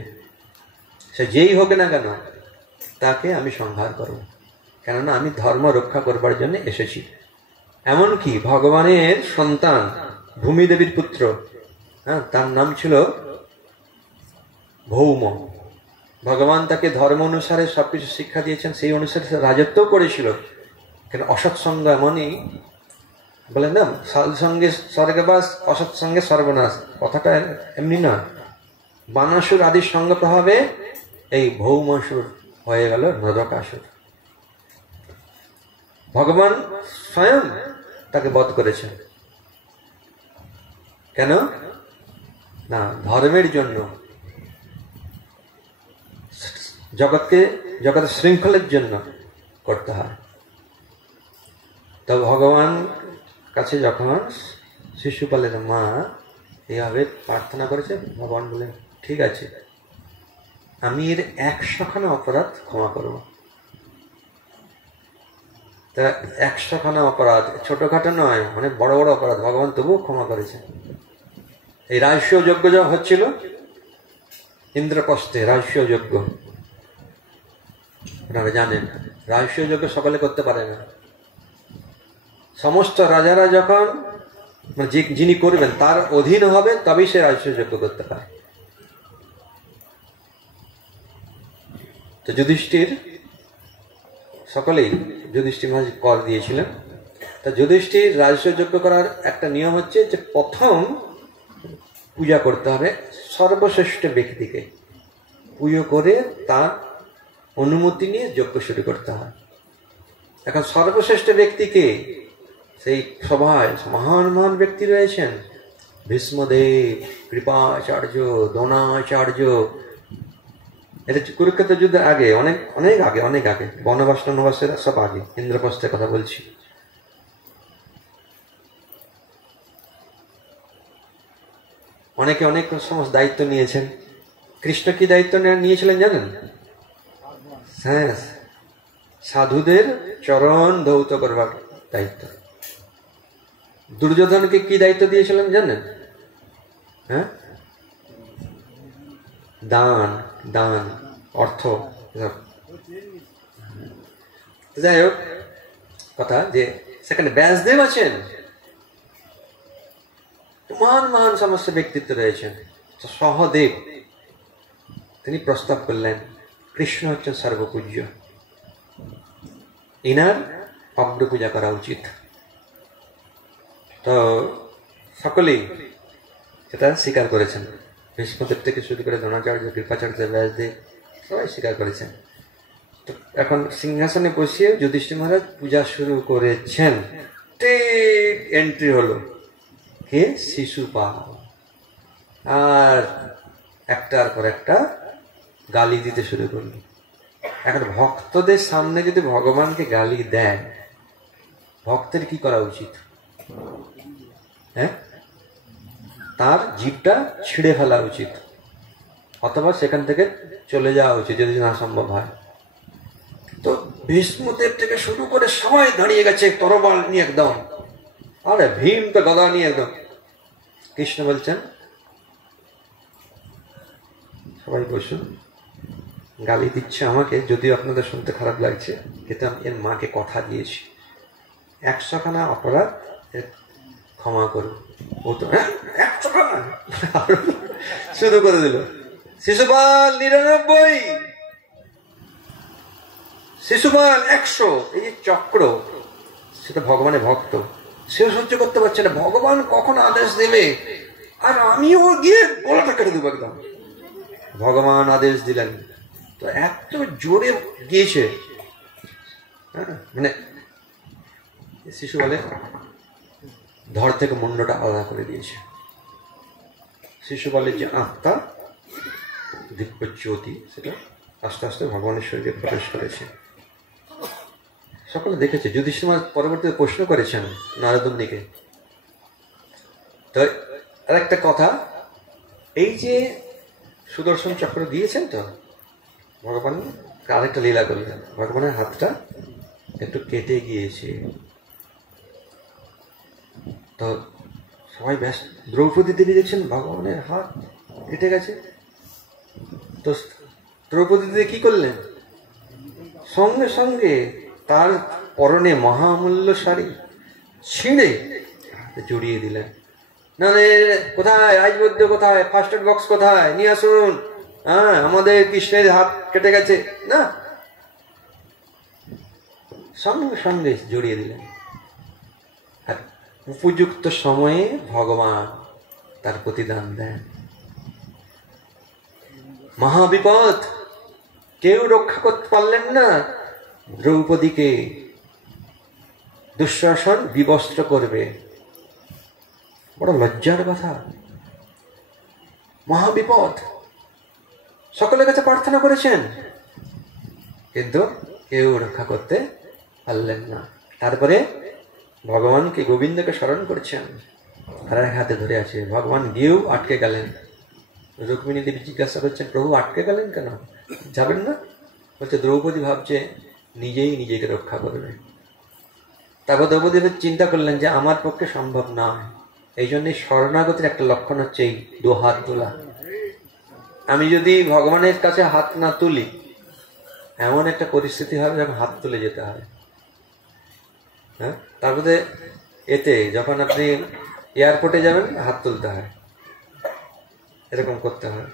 সে যেই হোক না কেন, তাকে আমি সংহার করব, কেননা আমি ধর্ম রক্ষা করবার জন্য এসেছি। এমনকি ভগবানের সন্তান ভূমিদেবীর পুত্র, হ্যাঁ, তার নাম ছিল ভৌম। ভগবান তাকে ধর্ম অনুসারে সবকিছু শিক্ষা দিয়েছেন, সেই অনুসারে রাজত্ব করেছিল। কেন অসৎসঙ্গ এমনই, বলে না সৎসঙ্গে স্বর্গবাস, অসৎসঙ্গে সর্বনাশ, কথাটা এমনি না। বানাসুর আদির সঙ্গ প্রভাবে এই ভৌমাসুর হয়ে গেল নরকাসুর। ভগবান স্বয়ং তাকে বধ করেছেন। কেন না? ধর্মের জন্য, জগতের শৃঙ্খলের জন্য করতে হয়। তো ভগবান কাছে যখন শিশুপালের মা এইভাবে প্রার্থনা করেছে, ভগবান বলেন ঠিক আছে, আমি এর 100খানা অপরাধ ক্ষমা করব। তা 100খানা অপরাধ ছোটখাটো নয়, মানে বড় বড় অপরাধ ভগবান তবুও ক্ষমা করেছে। এই রাজস্ব যজ্ঞ যা হচ্ছিল ইন্দ্রপ্রস্থে, রাজস্ব যজ্ঞ আপনারা জানেন, রাজস্ব যজ্ঞ সকলে করতে পারে না। সমস্ত রাজারা যখন, মানে যিনি করবেন তার অধীন হবে, তবেই সে রাজস্ব যজ্ঞ করতে পারে। তো যুধিষ্ঠির, সকলেই যুধিষ্ঠির মহারাজ কর দিয়েছিলেন। তা যুধিষ্ঠির রাজস্ব যজ্ঞ করার একটা নিয়ম হচ্ছে যে প্রথম পূজা করতে হবে সর্বশ্রেষ্ঠ ব্যক্তিকে, পুজো করে তার অনুমতি নিয়ে যজ্ঞ শুরু করতে হয়। এখন সর্বশ্রেষ্ঠ ব্যক্তিকে, সেই সভায় মহান মহান ব্যক্তি রয়েছেন, ভীষ্মদেব, কৃপাচার্য, দ্রোণাচার্য। এটা কুরুক্ষেত্র যুদ্ধের আগে, অনেক আগে, বনবাস টনবাসের সব আগে, ইন্দ্রপ্রস্থের কথা বলছি। অনেকে অনেক সমস্ত দায়িত্ব নিয়েছেন। কৃষ্ণ কি দায়িত্ব নিয়েছিলেন জানেন? হ্যাঁ, সাধুদের চরণ ধৌত করবার দায়িত্ব। দুর্যোধনকে কি দায়িত্ব দিয়েছিলেন জানেন? হ্যাঁ, দান, অর্থ। যাই হোক, কথা যে সেখানে ব্যাসদেব আছেন, মহান মহান সমস্ত ব্যক্তিত্ব রয়েছেন। সহদেব তিনি প্রস্তাব করলেন, কৃষ্ণ হচ্ছেন সর্বপূজ্য, ইনার অগ্র পূজা করা উচিত। তো সকলেই সেটা স্বীকার করেছেন। ভীষ্মদেব থেকে শুরু করে দ্রোণাচার্য, কৃপাচার্য, ব্যাসদেব সবাই স্বীকার করেছেন। তো এখন সিংহাসনে বসিয়ে যুধিষ্ঠির মহারাজ পূজা শুরু করেছেন। ঠিক এন্ট্রি হলো কে? শিশুপাল। আর একটার পর একটা গালি দিতে শুরু করলো। এখন ভক্তদের সামনে যদি ভগবানকে গালি দেয়, ভক্তের কি করা উচিত? হ্যাঁ, তার জিভটা ছিঁড়ে ফেলা উচিত, অথবা সেখান থেকে চলে যাওয়া উচিত যদি না সম্ভব হয়। তো ভীষ্মদেব থেকে শুরু করে সবাই দাঁড়িয়ে গেছে তরবাল নিয়ে একদম, আরে ভীম তো গদা নিয়ে একদম। কৃষ্ণ বলছেন সবাই বসুন, গালি দিচ্ছে আমাকে, যদিও আপনাদের শুনতে খারাপ লাগছে, কিন্তু আমি এর মাকে কথা দিয়েছি 100খানা অপরাধ ক্ষমা করুন। ও তো 100খানা শুরু করে দিল। শিশুপাল 99, শিশুপাল 100। এই যে চক্র, সেটা ভগবানের ভক্ত, সেও সহ্য করতে পারছে না। ভগবান কখন আদেশ দেবে, আর আমিও গিয়ে গলাটা কেটে দেবো একদম। ভগবান আদেশ দিলেন, তো এত জোরে গিয়েছে, মানে শিশু বলে ধর থেকে মুন্ডটা আলাদা করে দিয়েছে। শিশু বলে যে আত্মা, দিব্য জ্যোতি, সেটা আস্তে আস্তে ভগবানের শরীরে প্রবেশ করেছে। সকলে দেখেছে। যুধিষ্ঠির মহারাজ পরবর্তীতে প্রশ্ন করেছেন নারদমুনিকে। তো আর একটা কথা, এই যে সুদর্শন চক্র দিয়েছেন তো ভগবান, আরেকটা লীলা করলেন। ভগবানের হাতটা একটু কেটে গিয়েছে, তো সবাই ব্যস্ত। দ্রৌপদী দেবী দেখছেন ভগবানের হাত কেটে গেছে, তো দ্রৌপদী দেবী কি করলেন? সঙ্গে সঙ্গে তার পরনে মহামূল্য শাড়ি ছিঁড়ে জড়িয়ে দিলেন। নাহলে কোথায় রাজবৈদ্য, কোথায় ফার্স্ট এড বক্স, কোথায় নিয়ে আসুন, হ্যাঁ আমাদের কৃষ্ণের হাত কেটে গেছে না, সঙ্গে সঙ্গে জড়িয়ে দিলেন। আর উপযুক্ত সময়ে ভগবান তার প্রতিদান দেন। মহাবিপদ, কেউ রক্ষা করতে পারলেন না দ্রৌপদীকে। দুঃশাসন বিবস্ত্র করবে, বড় লজ্জার কথা। মহাবিপদ, সকলের কাছে প্রার্থনা করেছেন, কিন্তু কেউ রক্ষা করতে পারলেন না। তারপরে ভগবানকে, গোবিন্দকে স্মরণ করছেন, আর এক হাতে ধরে আছে। ভগবান গিয়েও আটকে গেলেন। রুক্মিণী দেবী জিজ্ঞাসা করছেন, প্রভু আটকে গেলেন কেন, যাবেন না? বলছে দ্রৌপদী ভাবছে নিজেই নিজেকে রক্ষা করবে। তারপর দ্রৌপদী চিন্তা করলেন যে আমার পক্ষে সম্ভব নয়। এই জন্যই শরণাগতির একটা লক্ষণ হচ্ছে এই দু হাত তোলা। আমি যদি ভগবানের কাছে হাত না তুলি, এমন একটা পরিস্থিতি হবে যখন হাত তুলে যেতে হবে। হ্যাঁ, তারপরে এতে যখন আপনি এয়ারপোর্টে যাবেন, হাত তুলতে হয়, এরকম করতে হয়,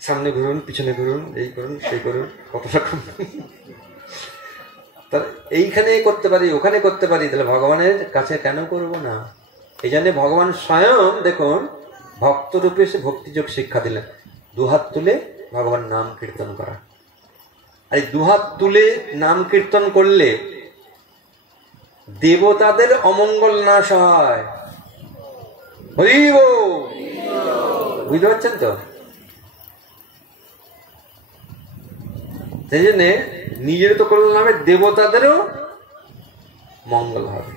সামনে ঘুরুন, পিছনে ঘুরুন, এই করুন, সেই করুন, কত রকম। এইখানে করতে পারি, ওখানে করতে পারি, তাহলে ভগবানের কাছে কেন করব না? এই জন্য ভগবান স্বয়ং দেখুন ভক্ত রূপে সে ভক্তিযোগ শিক্ষা দিলেন। দুহাত তুলে ভগবান নাম কীর্তন করা। আর দুহাত তুলে নাম কীর্তন করলে দেবতাদের অমঙ্গল নাশ হয়। বুঝতে পারছেন তো? সেই জন্যে নিজের তো কল্যাণ হবে, দেবতাদেরও মঙ্গল হবে।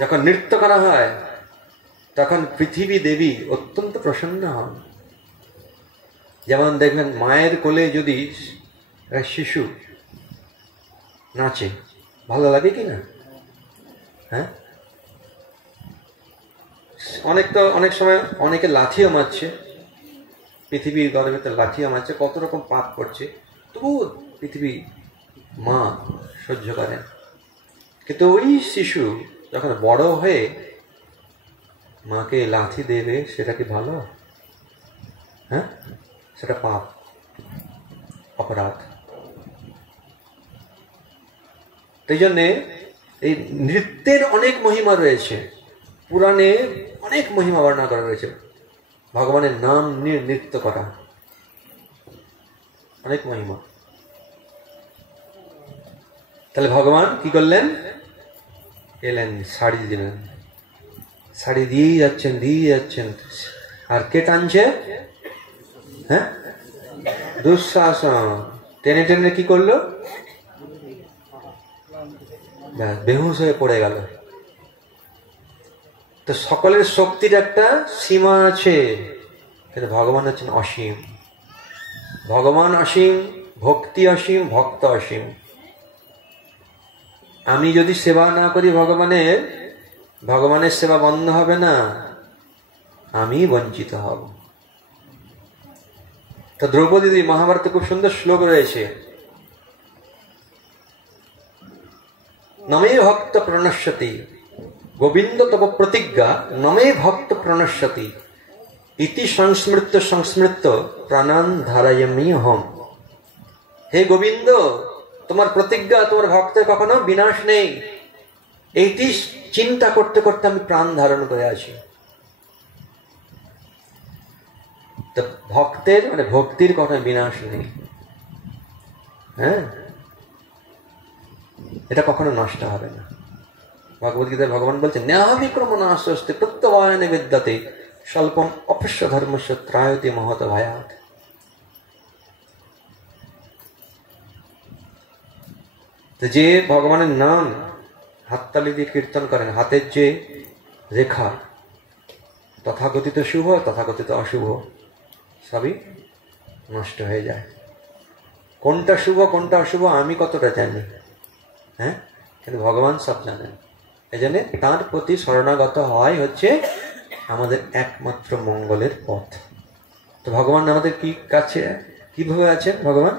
যখন নৃত্য করা হয় তখন পৃথিবী দেবী অত্যন্ত প্রসন্ন হন। যেমন দেখবেন মায়ের কোলে যদি শিশু নাচে, ভালো লাগে কি না? হ্যাঁ, অনেক সময় অনেকে লাঠিও মারছে, পৃথিবীর গর্ভে লাঠিও মারছে, কত রকম পাপ করছে, তবু পৃথিবী মা সহ্য করেন। কিন্তু ওই শিশু যখন বড় হয়ে মাকে লাথি দেবে, সেটা কি ভালো? হ্যাঁ, সেটা পাপ, অপরাধ। তাই জন্যে এই নৃত্যের অনেক মহিমা রয়েছে, পুরাণে অনেক মহিমা বর্ণনা করা রয়েছে। ভগবানের নাম নিয়ে নৃত্য করা অনেক মহিমা। তাহলে ভগবান কি করলেন? এলেন, শাড়ি দিলেন, শাড়ি দিয়ে যাচ্ছেন। আর কে টানছে? হ্যাঁ, দুঃশাসন টেনে টেনে কি করলো? বেহুশ হয়ে পড়ে গেল। তো সকলের শক্তির একটা সীমা আছে, কিন্তু ভগবান হচ্ছেন অসীম। ভগবান অসীম, ভক্তি অসীম, ভক্ত অসীম। আমি যদি সেবা না করি ভগবানের সেবা বন্ধ হবে না, আমি বঞ্চিত হব। তো দ্রৌপদী দেবী, মহাভারতে খুব সুন্দর শ্লোক রয়েছে, নমে ভক্ত প্রণশ্যতি গোবিন্দ তব প্রতিজ্ঞা নমে ভক্ত প্রণশ্যতি ইতি সংস্মৃত্য প্রাণান ধারায়ামি হম। হে গোবিন্দ, তোমার প্রতিজ্ঞা, তোমার ভক্তের কখনো বিনাশ নেই, এইটি চিন্তা করতে করতে আমি প্রাণ ধারণ করে আছি। তো ভক্তের মানে ভক্তির কখনো বিনাশ নেই। হ্যাঁ, এটা কখনো নষ্ট হবে না। ভগবদ্গীতায় ভগবান বলছেন, ন্যাহাবিক্রম নাশস্তে প্রত্যবায়নে বিদ্যাতে স্বল্পম অপশ্য ধর্মস্য ত্রায়তে মহত ভয়াৎ। তো যে ভগবানের নাম হাততালি দিয়ে কীর্তন করেন, হাতের যে রেখা তথাকথিত শুভ তথাকথিত অশুভ সবই নষ্ট হয়ে যায়। কোনটা শুভ কোনটা অশুভ আমি কতটা জানি, হ্যাঁ, কিন্তু ভগবান সব জানেন। এই জন্য তাঁর প্রতি শরণাগত হওয়াই হচ্ছে আমাদের একমাত্র মঙ্গলের পথ। তো ভগবান আমাদের কি কাছে কিভাবে আছেন? ভগবান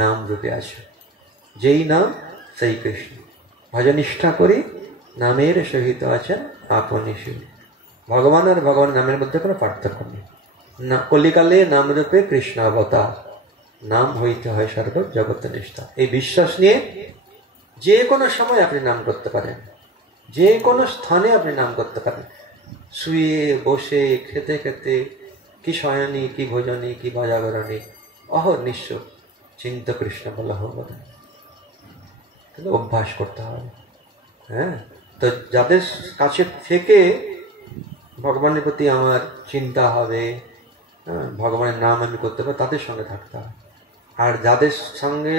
নাম রূপে আছে। যেই নাম সেই কৃষ্ণ। ভজনিষ্ঠা করি নামের সহিত আছেন আপনি শিব। ভগবান আর ভগবান নামের মধ্যে কোনো পার্থক্য নেই। না, কলিকালে নাম রূপে কৃষ্ণ অবতার, নাম হইতে হয় সর্ব জগৎ নিষ্ঠা। এই বিশ্বাস নিয়ে যে কোনো সময় আপনি নাম করতে পারেন, যে কোনো স্থানে আপনি নাম করতে পারেন, শুয়ে বসে খেতে খেতে, কি শয়নী কি ভোজনী কি ভজাগরণী, অহর্নিশ চিন্ত কৃষ্ণ বলা হোক, কিন্তু অভ্যাস করতে হবে। হ্যাঁ, তো যাদের কাছে থেকে ভগবানের প্রতি আমার চিন্তা হবে, হ্যাঁ, ভগবানের নাম আমি করতে পারি, তাদের সঙ্গে থাকতে হবে। আর যাদের সঙ্গে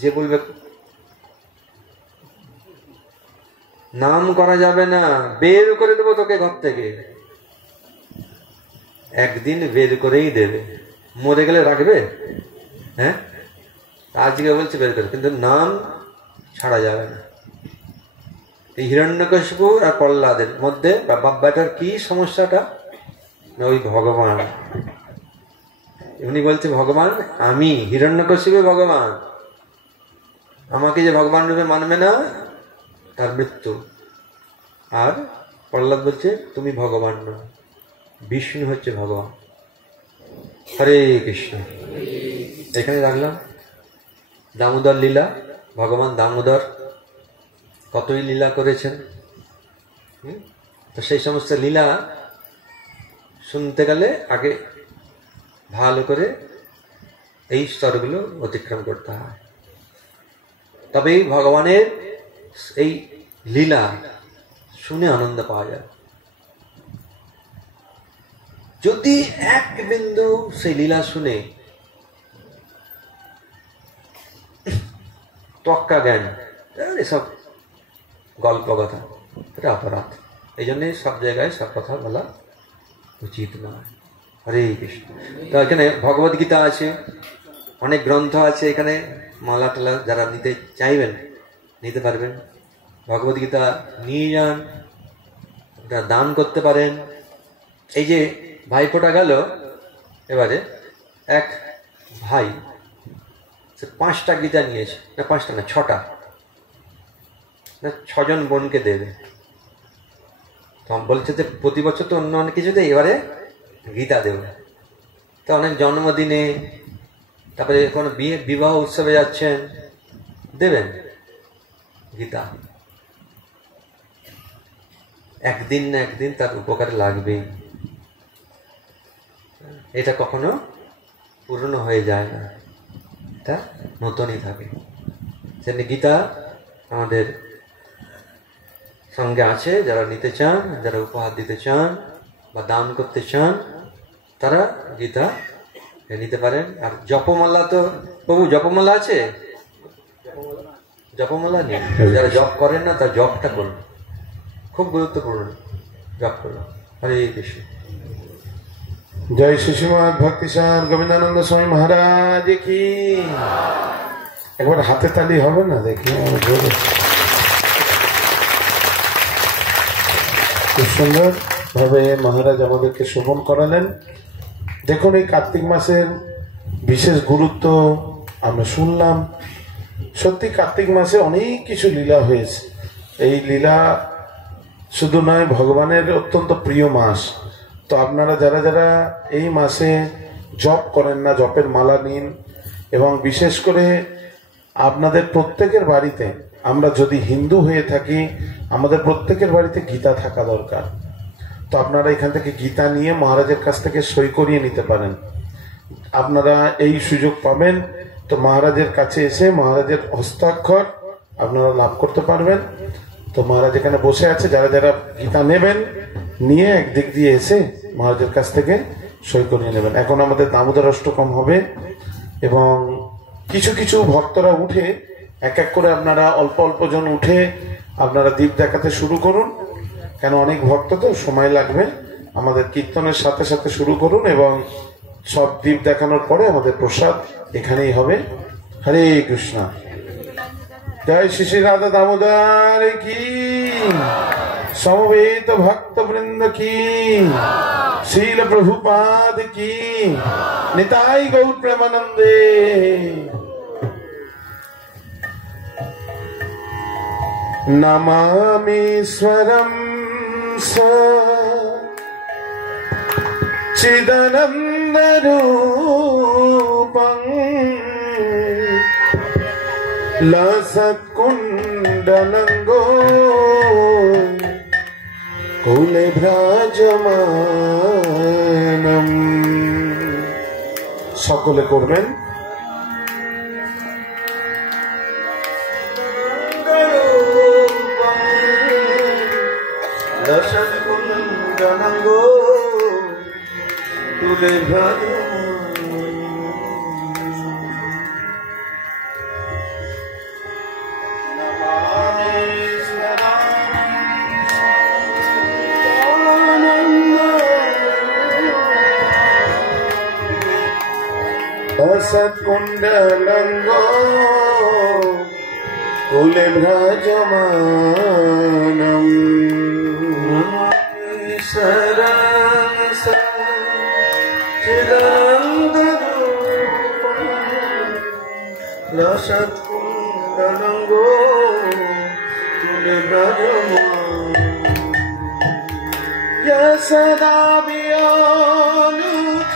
যে বলবে নাম করা যাবে না, বের করে দেবো তোকে ঘর থেকে, একদিন বের করেই দেবে। মরে গেলে রাখবে? হ্যাঁ, আজকে বলছে বের করে, কিন্তু নাম ছাড়া যাবে না। এই হিরণ্যকশিপু আর প্রহ্লাদের মধ্যে বাপ বেটার কি সমস্যাটা? ওই ভগবান, উনি বলছে ভগবান আমি, হিরণ্যকশিপু ভগবান, আমাকে যে ভগবান রূপে মানবে না তার মৃত্যু। আর প্রহ্লাদ বলছে তুমি ভগবান নয়, বিষ্ণু হচ্ছে ভগবান। হরে কৃষ্ণ। এখানে রাখলাম দামোদর লীলা। ভগবান দামোদর কতই লীলা করেছেন। তো সেই সমস্ত লীলা শুনতে গেলে আগে ভালো করে এই স্তরগুলো অতিক্রম করতে হয়, তবেই ভগবানের এই লীলা শুনে আনন্দ পাওয়া যায়। যদি এক বিন্দু সেই লীলা শুনে তক্কা জ্ঞান, এসব গল্প কথা, এটা অপরাধ। এই জন্যে সব জায়গায় সব কথা বলা উচিত নয়। হরে কৃষ্ণ। তো এখানে ভগবদ গীতা আছে, অনেক গ্রন্থ আছে। এখানে মালা টালা যারা নিতে চাইবেন নিতে পারবেন। ভগবদ গীতা নিয়ে যান, ওটা দান করতে পারেন। এই যে ভাইফোঁটা গেল, এবারে এক ভাই সে 5টা গীতা নিয়েছে, না 5টা না 6টা না 6জন বোনকে দেবে। তো বলছে যে প্রতি বছর তো অন্য অনেক কিছু দেয়, এবারে গীতা দেবে। তো অনেক জন্মদিনে, তারপরে কোনো বিবাহ উৎসবে যাচ্ছেন, দেবেন গীতা। একদিন না একদিন তার উপকারে লাগবেই। এটা কখনো পুরনো হয়ে যায় না, এটা নতুনই থাকে। সেজন্য গীতা আমাদের সঙ্গে আছে। যারা নিতে চান, যারা উপহার দিতে চান বা দান করতে চান, তারা গীতা নিতে পারেন। আর জপমালা, তো প্রভু জপমালা আছে, জপমালা নেই। যারা জপ করেন না তার জপটা করুন, খুব গুরুত্বপূর্ণ, জপ করুন। হরে কৃষ্ণ। জয় সুষিমদ ভক্তিসার গোবিন্দানন্দ স্বামী মহারাজ কি। একবার হাতে তালি হবে না? দেখি খুব সুন্দর ভাবে মহারাজ আমাদেরকে শোভন করালেন। দেখুন, এই কার্তিক মাসের বিশেষ গুরুত্ব আমরা শুনলাম। সত্যি কার্তিক মাসে অনেক কিছু লীলা হয়েছে। এই লীলা শুধু নয়, ভগবানের অত্যন্ত প্রিয় মাস। তো আপনারা যারা যারা এই মাসে জপ করেন না, জপের মালা নিন। এবং বিশেষ করে আপনাদের প্রত্যেকের বাড়িতে, আমরা যদি হিন্দু হয়ে থাকি, আমাদের প্রত্যেকের বাড়িতে গীতা থাকা দরকার। তো আপনারা এখান থেকে গীতা নিয়ে মহারাজের কাছ থেকে সই করিয়ে নিতে পারেন। আপনারা এই সুযোগ পাবেন। তো মহারাজের কাছে এসে মহারাজের হস্তাক্ষর আপনারা লাভ করতে পারবেন। তো মহারাজ এখানে বসে আছে, যারা যারা গীতা নেবেন নিয়ে একদিক দিয়ে এসে মহারাজের কাছ থেকে সই করিয়ে নেবেন। এখন আমাদের দামোদর অষ্টকম হবে এবং কিছু কিছু ভক্তরা উঠে এক এক করে আপনারা অল্প অল্প জন উঠে আপনারা দ্বীপ দেখাতে শুরু করুন, কেন অনেক ভক্ত তো সময় লাগবে। আমাদের কীর্তনের সাথে সাথে শুরু করুন এবং সব দ্বীপ দেখানোর পরে আমাদের প্রসাদ এখানেই হবে। হরে কৃষ্ণ। জয় শ্রী শ্রী রাধা দামোদর কি, সমবেত ভক্ত বৃন্দ কি, शील प्रभुपाद की, निताई गौर प्रेमानंदे। नमामीश्वरं चिदानन्दरूपं लसत्कुण्डलङ्गो कुले भ्राजमानम। সকলে করবেন। লসৎকুণ্ডলঙ্গো কুলে ভ্রাজমানম। लसत्कुण्डलङ्गो कुले भ्राजमानम्। लसत्कुण्डलङ्गो कुले भ्राजमानम्। यशदा वियोनुख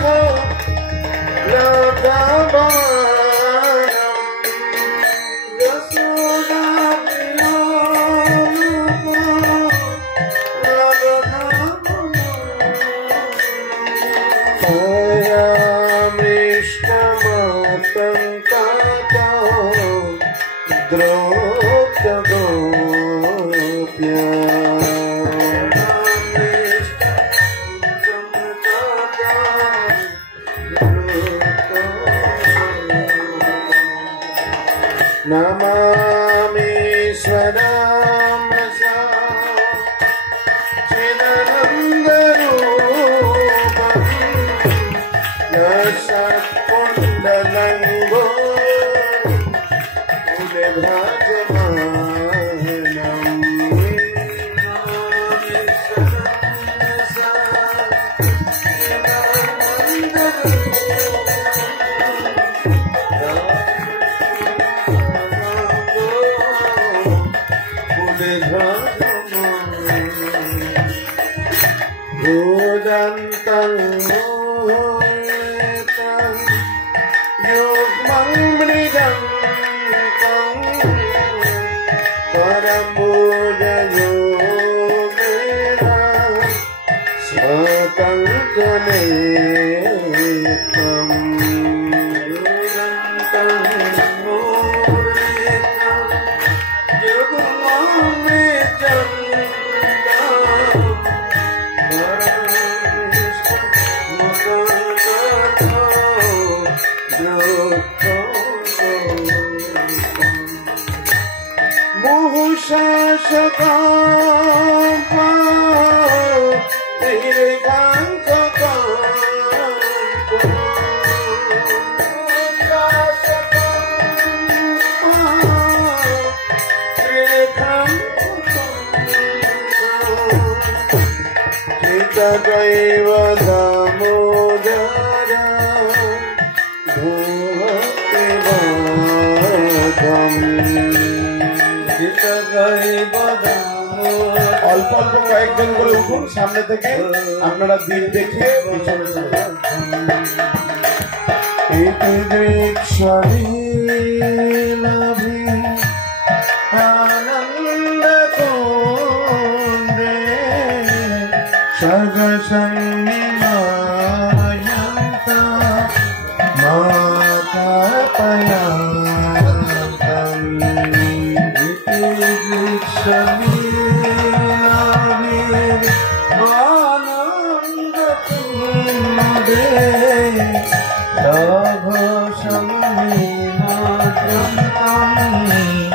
नमामीश्वरं चिदानन्दरूपं लसत्कुण्डलङ्गो कुले भ्राजमानम्। Budantan muhitan yugmang mridangkang parambuddha yogena sakalkanetam. Budantan muhitan yugmang mridangkang Daiva Damodara Bhaktivadam। অল্প অল্প কয়েকজন করে উঠুন সামনে থেকে, আপনারা দিন দেখে পিছনে চলুন। सर्वसंनिमायन्ता मातापयान्तम् इति वृक्षमीलाभिरानन्दकुन्दे सघोषमिमात्रन्तम्।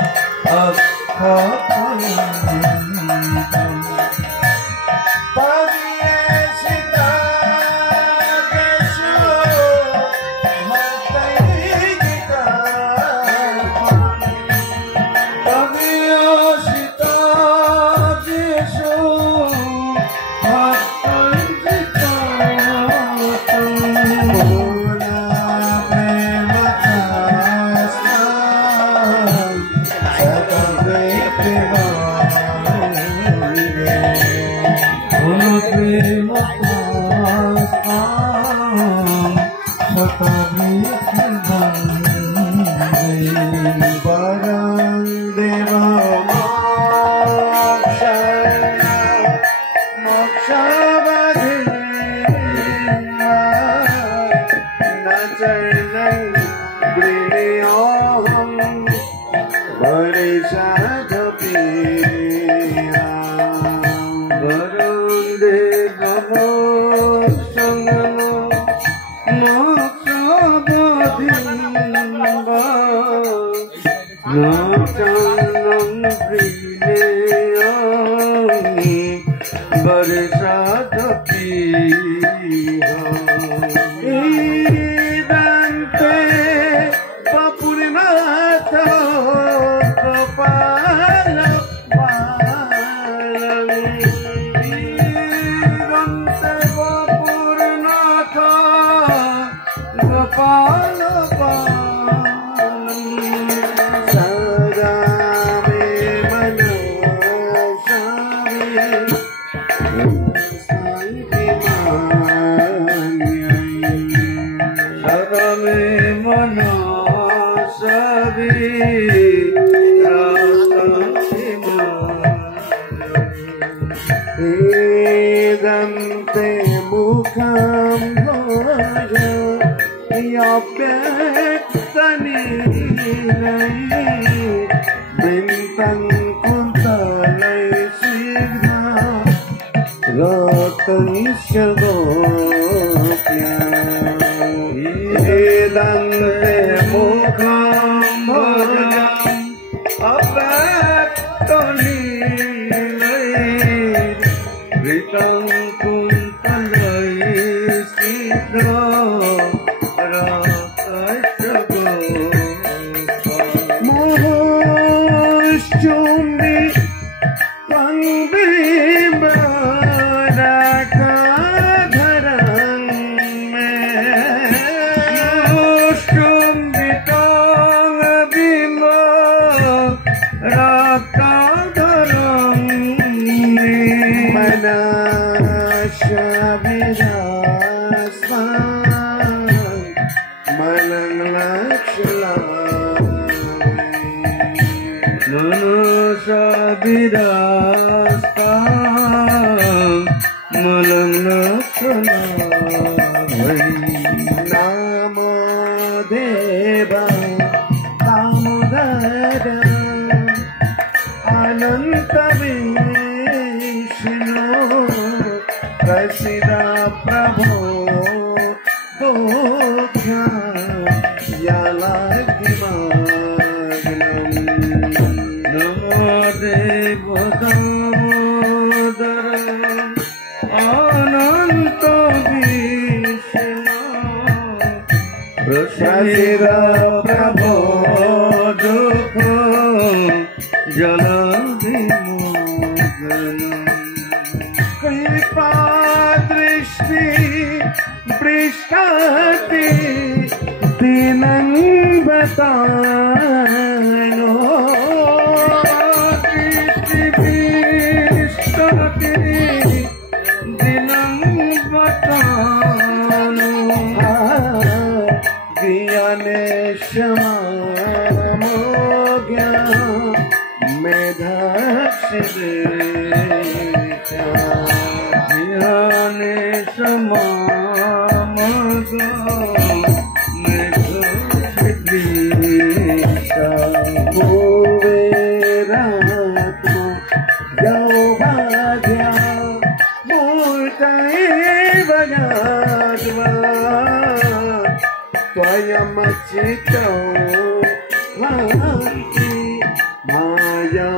Maya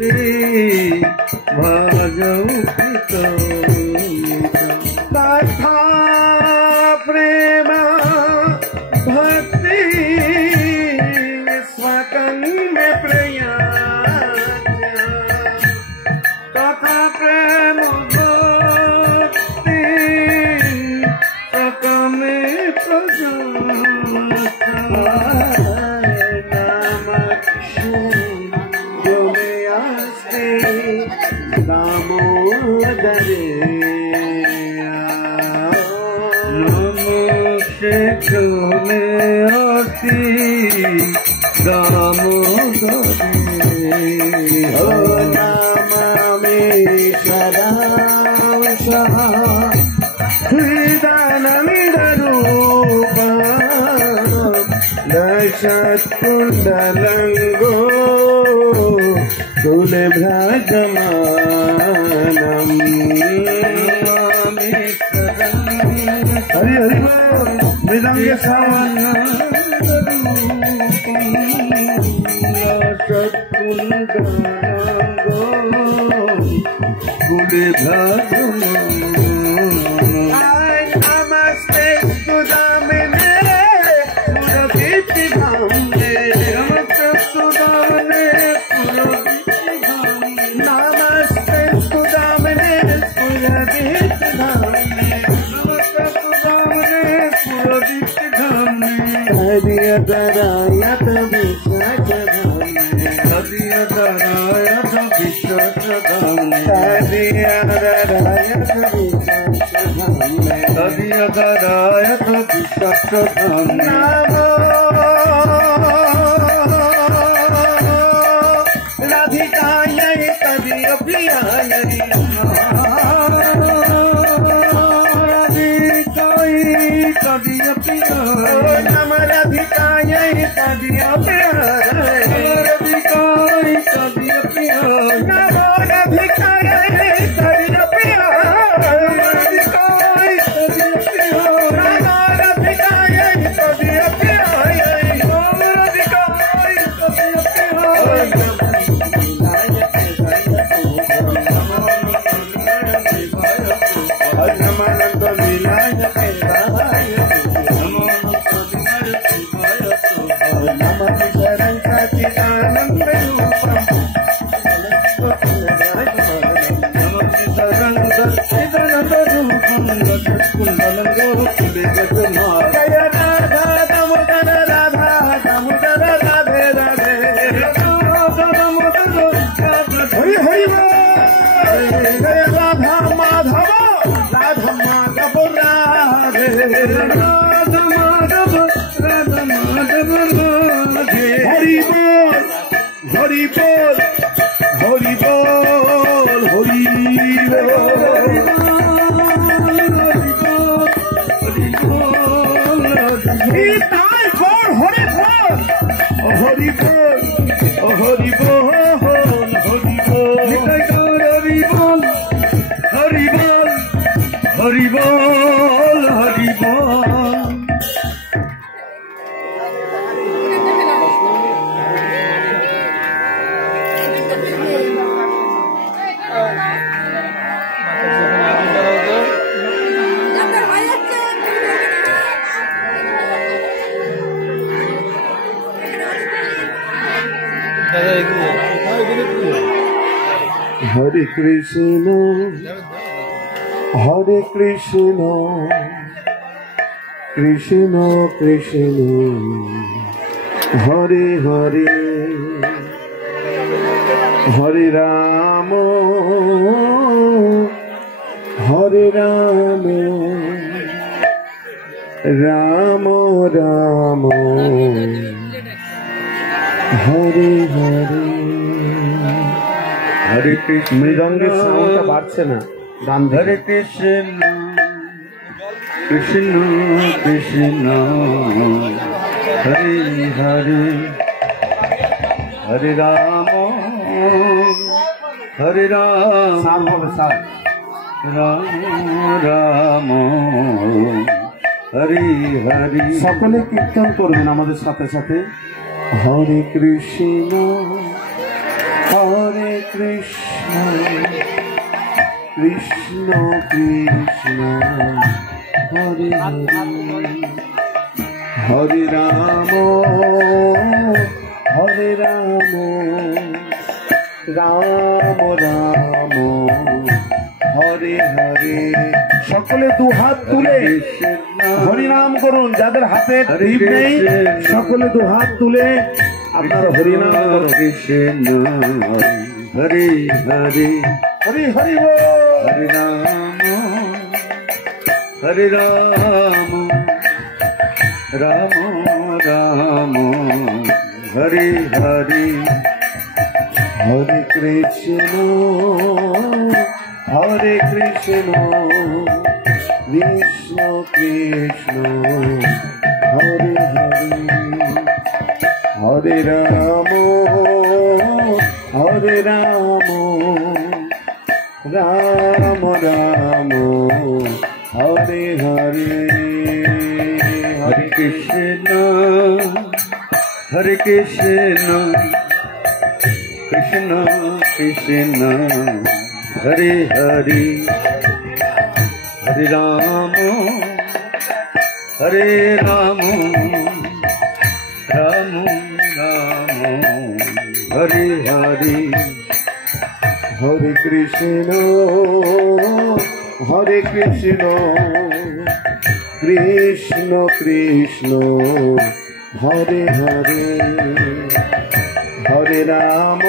भक्ति भजौ तथा प्रेम भक्ति स्वकं में प्रयास तथा प्रेम भक्ति स्वकं में प्रयास दामोदरे नमस्ते चले आसी दामोदरे हो नामेश्वरा हृदानंद रूप दशकुंडलंगो कुलभ्राजमानम् हरि हरि मृदंग नमस्ते सुदामिने पुरदीप्ति धामे नमस्ते सुदामिने नमस्ते सुदामिने पुरदीप्ति धामे नमस्ते सुदामिने पुरदीप्ति धामे हरियदरायत विश्वास धामे हरियदरायत विश्वास धामे हरियदरायत विश्वास धामे हरियदरायत विश्वास धामे राधिकायै तदीय प्रियायै राधिकायै तदीय प्रियायै नम राधिकायै तदीय प्रियायै राधिकायै तदीय प्रियायै नम राधिकायै तदीय प्रियायै राधिकायै तदीय प्रियायै नम राधिकायै तदीय प्रियायै नम राधिकायै तदीय प्रियायै नमानंद लीलाय नमः शरण सच्चिदानंद रूपम नमः शरण सच्चिदानंद रूपम कुंडलंगो कुलेगतमा जय राधा दामोदर राधा दामोदर राधे राधे राधा दामोदर हरि हरि जय राधा माधव राधा माधव राधे राधा माधव राधा माधव राधे हरि बोल हरि बोल हरि बोल हरि हरि बोल हरि बोल हरि बोल हरि बोल हरि बोल हरि बोल हरे कृष्ण कृष्ण कृष्ण हरे हरे हरे राम राम राम हरे हरे हरे कृष्ण মৃদঙ্গের সাউন্ডটা বাড়ছে না ডান দিকে হরে কৃষ্ণ কৃষ্ণ কৃষ্ণ হরে হরে হরে রাম সার হবে সার রাম রাম হরে হরে সকলে কীর্তন করবেন আমাদের সাথে সাথে হরে কৃষ্ণ কৃষ্ণ কৃষ্ণ কৃষ্ণ হরে হরে হরে রাম রাম রাম হরে হরে। সকলে দু হাত তুলে হরিনাম করুন। যাদের হাতে দীপ নেই সকলে দু হাত তুলে আপনার হরিনাম করুন। কৃষ্ণ হরে হরে হরি হরি বল। হরে রাম হরে রাম রাম রাম হরে হরে হরে কৃষ্ণ কৃষ্ণ কৃষ্ণ হরে হরে হরে রাম রাম রাম হরে হরে হরে কৃষ্ণ হরে কৃষ্ণ কৃষ্ণ কৃষ্ণ হরে হরে হরে রাম রাম রাম হরে হরে হরে কৃষ্ণ কৃষ্ণ কৃষ্ণ হরে হরে হরে রাম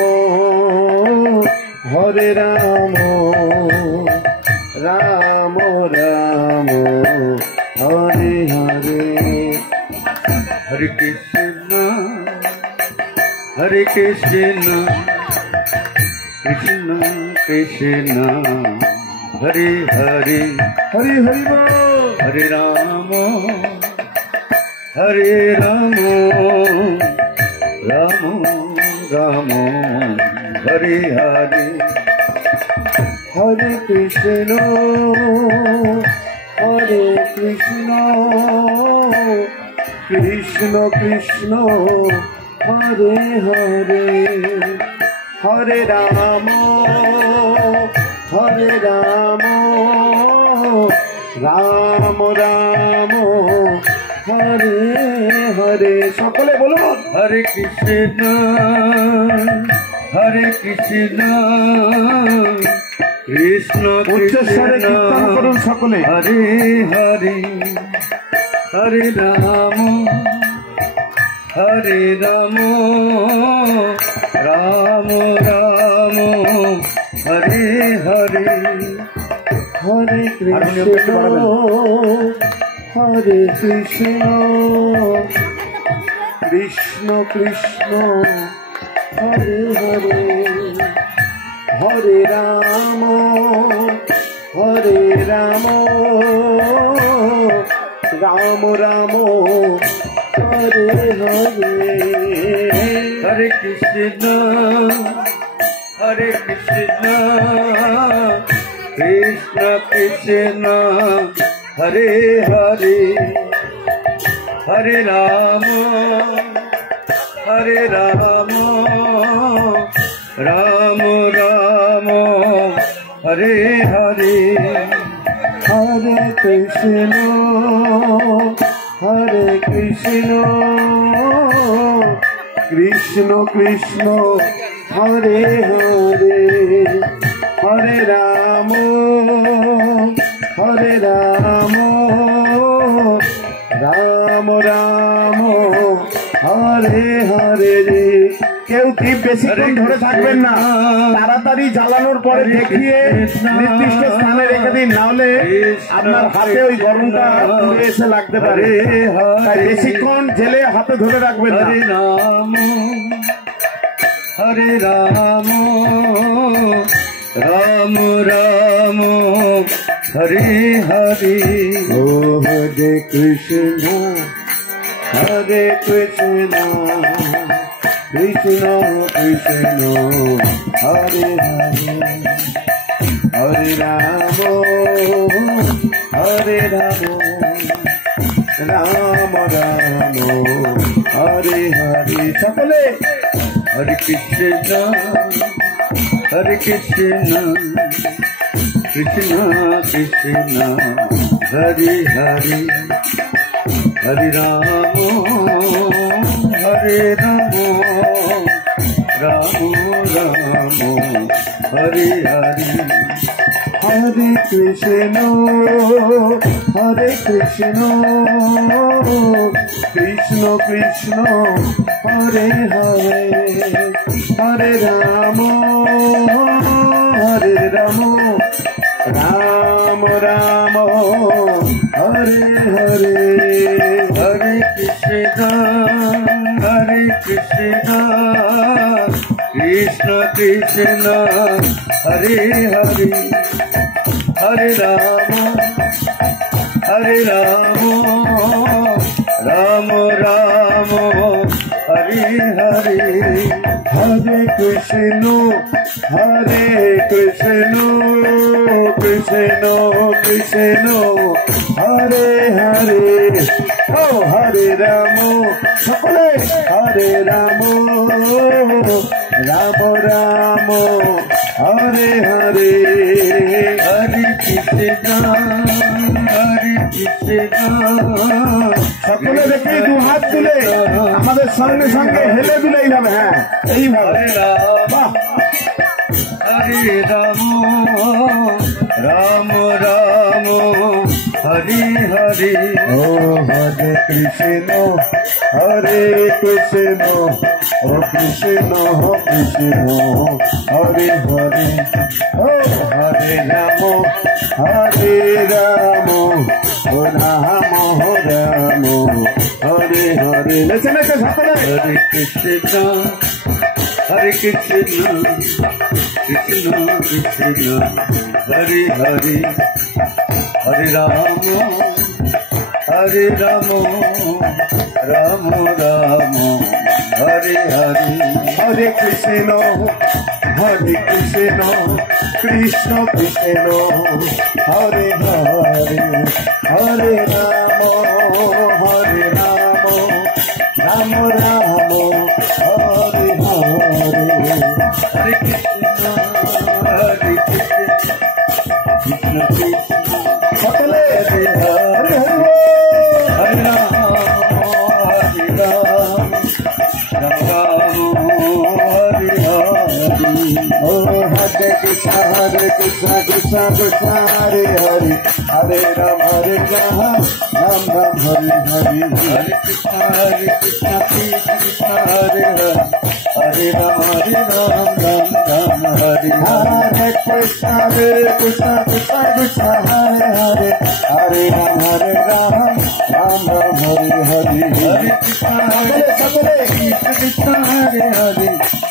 রাম রাম হরে হরে হরে কৃষ্ণ কৃষ্ণ কৃষ্ণ হরে হরে হরি হরি বল। হরে রাম রাম রাম হরে হরে হরে কৃষ্ণ কৃষ্ণ কৃষ্ণ হরে হরে হরে রাম রাম রাম হরে হরে। সকলে বলুন হরে কৃষ্ণ কৃষ্ণ উচ্চস্বরে কৃষ্ণ কীর্তন করুন সকলে। হরে হরে হরে রাম রাম রাম হরে হরে হরে কৃষ্ণ কৃষ্ণ কৃষ্ণ হরে হরে হরে রাম রাম রাম হরে হরে হরে কৃষ্ণ কৃষ্ণ কৃষ্ণ হরে হরে হরে রাম রাম রাম হরে হরে হরে কৃষ্ণ কৃষ্ণ কৃষ্ণ হরে হরে হরে রাম রাম রাম হরে হরে। কেউ দীপ বেশিক্ষণ ধরে থাকবেন না, তাড়াতাড়ি জ্বালানোর পরে দেখিয়ে নির্দিষ্ট স্থানে রেখে দিন, নাহলে আপনার হাতে ওই গরমটা পুড়ে এসে লাগতে পারে। তাই বেশিক্ষণ জেলে হাতে ধরে রাখবেন না। হরে রাম রাম রাম হরে হরে ও হরে কৃষ্ণ কৃষ্ণ কৃষ্ণ হরে হরে হরে রাম রাম রাম হরে হরে। সকলে হরে Krishna Hare Krishna, Krishna Krishna, Hare Hare, Hare Rama, Hare Rama, Rama Rama, Hare Hare. Hare Krishna, Krishna Krishna, Hare Hare, Hare Rama, Hare Rama, Rama Rama, Hare Hare. Hare Krishna, Krishna Krishna, Hare Hare, Hare Rama, Rama Rama, Hare Hare. Hare Krishna, Krishna Krishna, Hare Hare, oh Hare Rama, Hare Rama, Rama Rama, Hare Hare. Hare Krishna, সকলে দেখে দু হাত তুলে আমাদের সঙ্গে সঙ্গে হেলে দুলেই হবে। হ্যাঁ, এইভাবে হরে রাম, রাম রাম, হরে হরে, ও হরে কৃষ্ণ, হরে কৃষ্ণ, ও কৃষ্ণ কৃষ্ণ, হরে হরে, ও হরে রাম, হরে রাম, ও রাম রাম, হরে হরে। লেছে লেছে সকলে হরে Krishna, Hare Krishna, Krishna Krishna, Hare Hare, Hare Rama, Hare Rama, Rama Rama, Hare Hare. Hare Krishna, Krishna Krishna, Hare Hare, Hare Rama, Hare Rama, Rama Rama, Hare Hare. Hare Krishna, Krishna Krishna, Hare Hare, Hare Rama, Hare Rama, Rama Hare Hare. Oh, Hare Krishna, Krishna Krishna, Hare Hare, Hare Rama, Hare Rama, Rama Hare Hare. Hare Krishna, Krishna Krishna, Hare Hare, Hare Rama, Hare Rama, Rama Hare Hare. Hare Krishna, Krishna Krishna, Hare Hare, Hare Rama, Hare Rama, Rama Hare Hare. Hare Krishna, Krishna Hare Hare,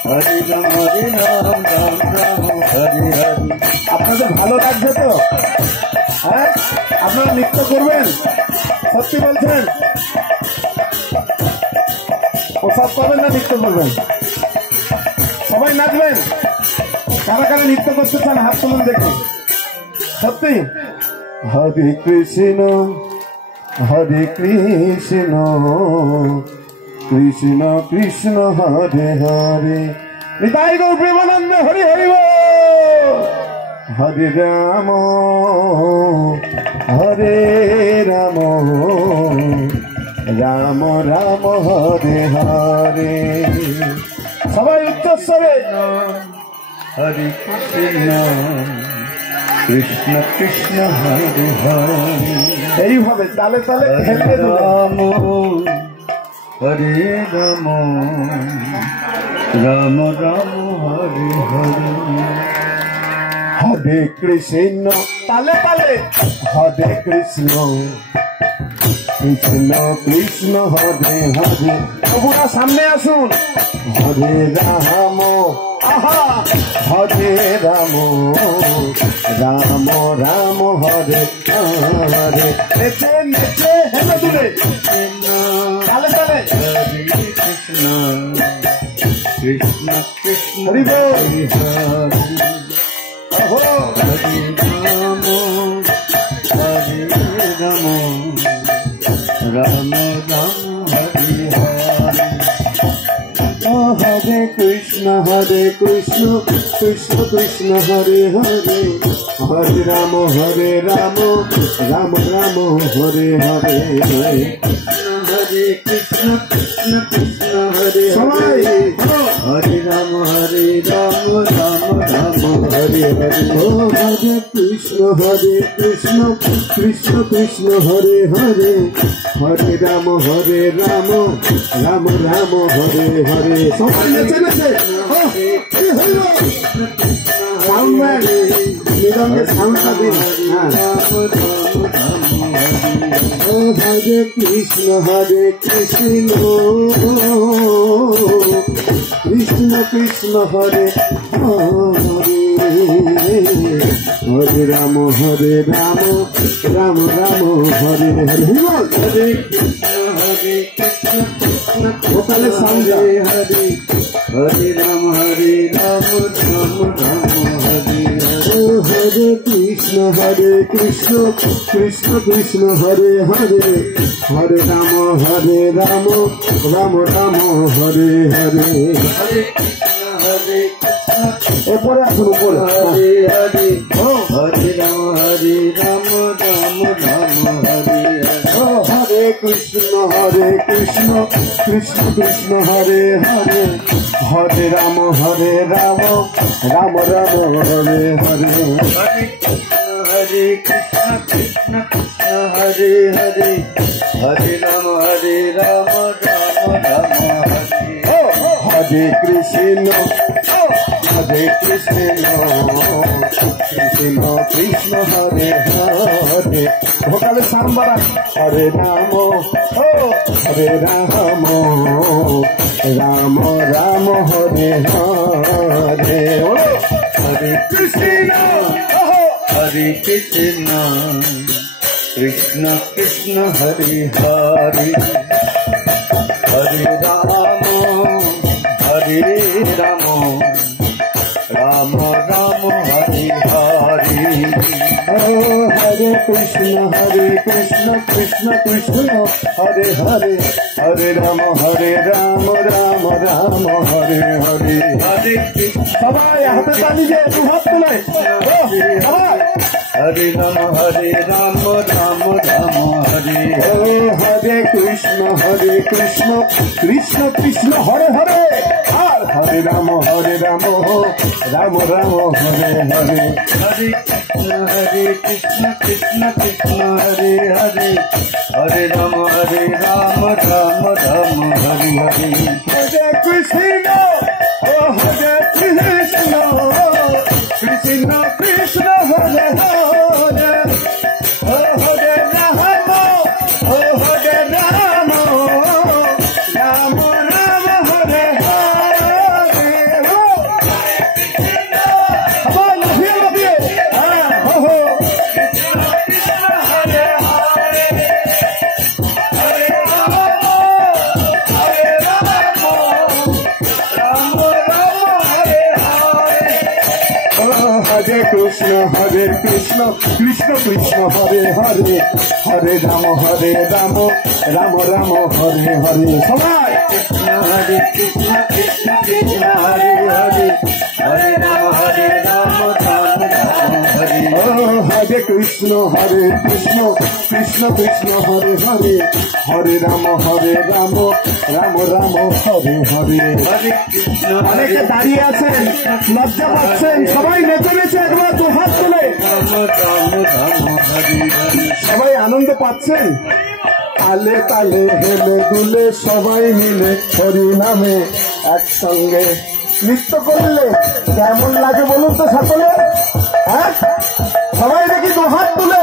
Hare Rama, Hare Rama, Rama Hare Hare. আপনাদের ভালো লাগছে তো? হ্যাঁ, আপনারা নৃত্য করবেন? সত্যি বলছেন? প্রসাদ করবেন না নৃত্য করবেন? সবাই নাচবেন? কারা কারা নৃত্য করতে চান হাত তুলুন দেখি। সত্যি? হরে কৃষ্ণ, হরে কৃষ্ণ, কৃষ্ণ কৃষ্ণ, হরে হরে, নিতাই গৌর প্রেমানন্দে, হরি হরি বল। হরে রাম, হরে রাম, রাম রাম, হরে হরে। সবাই উচ্চস্বরে হরে কৃষ্ণ, কৃষ্ণ কৃষ্ণ, হরে হরে। এইভাবে তালে তালে খেলতে রাম, হরে রাম, রাম রাম, হরে হরে। হরে কৃষ্ণ, তালে তালে, হরে কৃষ্ণ, কৃষ্ণ কৃষ্ণ, হরে হরে। প্রভুরা সামনে আসুন। হরে রাম, আহা, হরে রাম, রাম রাম, হরে হরে। নেচে নেচে হেলে দুলে, তালে তালে, হরে কৃষ্ণ, কৃষ্ণ কৃষ্ণ, হরি বল, হরে রাম, হরে রাম, রাম রাম, হরে হরে। হরে কৃষ্ণ কৃষ্ণ কৃষ্ণ হরে হরে হরে রাম রাম রাম হরে হরে হরে কৃষ্ণ কৃষ্ণ হরে হরে হরে রাম রাম রাম হরে হরে হরে কৃষ্ণ কৃষ্ণ কৃষ্ণ হরে হরে হরে রাম রাম রাম হরে হরে সবাই নেচে নেচে সাউন্ডটা দিন হরে কৃষ্ণ কৃষ্ণ কৃষ্ণ কৃষ্ণ হরে হরে হরে রাম রাম রাম হরে হরে হরে কৃষ্ণ ভোকালে সাউন্ড হরে হরে রাম রাম হরে হরে কৃষ্ণ কৃষ্ণ কৃষ্ণ হরে হরে হরে রাম রাম রাম হরে হরে এরপরে আসুন উপরে হরে হরে হরে রাম রাম হরে হরে কৃষ্ণ কৃষ্ণ কৃষ্ণ হরে হরে হরে রাম রাম রাম হরে হরে হরে কৃষ্ণ হরে হরে হরে রাম রাম রাম হরে কৃষ্ণ কৃষ্ণ কৃষ্ণ হরে হরে ভোকালে সাম্বারা হরে রাম রাম রাম হরে হরে হরে কৃষ্ণ কৃষ্ণ কৃষ্ণ হরে হরে হরে রাম রাম রাম হরে হরে হরে কৃষ্ণ কৃষ্ণ কৃষ্ণ হরে হরে হরে রাম রাম রাম হরে হরে হরে সবাই হাতে তালি দিয়ে দু হাত তোলে হরে রাম রাম রাম হরে হরে কৃষ্ণ কৃষ্ণ কৃষ্ণ হরে হরে আর হরে রাম রাম রাম হরে হরে হরে কৃষ্ণ কৃষ্ণ হরে হরে হরে রাম রাম রাম হরে হরে হরে কৃষ্ণ হরে কৃষ্ণ কৃষ্ণ কৃষ্ণ হরে হরে হরে রাম হরে রাম রাম রাম হরে হরে সবাই লাফিয়ে লাফিয়ে হরে কৃষ্ণ কৃষ্ণ কৃষ্ণ হরে হরে হরে রাম রাম রাম হরে হরে সবাই হরে কৃষ্ণ কৃষ্ণ হরে হরে হরে রাম রাম হরে হরে কৃষ্ণ কৃষ্ণ কৃষ্ণ হরে হরে হরে রাম রাম রাম হরে হরে হরে কৃষ্ণ অনেকে দাঁড়িয়ে আছেন লজ্জা পাচ্ছেন সবাই নেচে নেচে একবার দু হাত তুলে সবাই আনন্দ পাচ্ছেন তালে তালে হেলে দুলে সবাই মিলে হরি নামে একসঙ্গে নৃত্য করলে কেমন লাগে বলুন তো সকলে হ্যাঁ সবাই দেখি দু হাত তুলে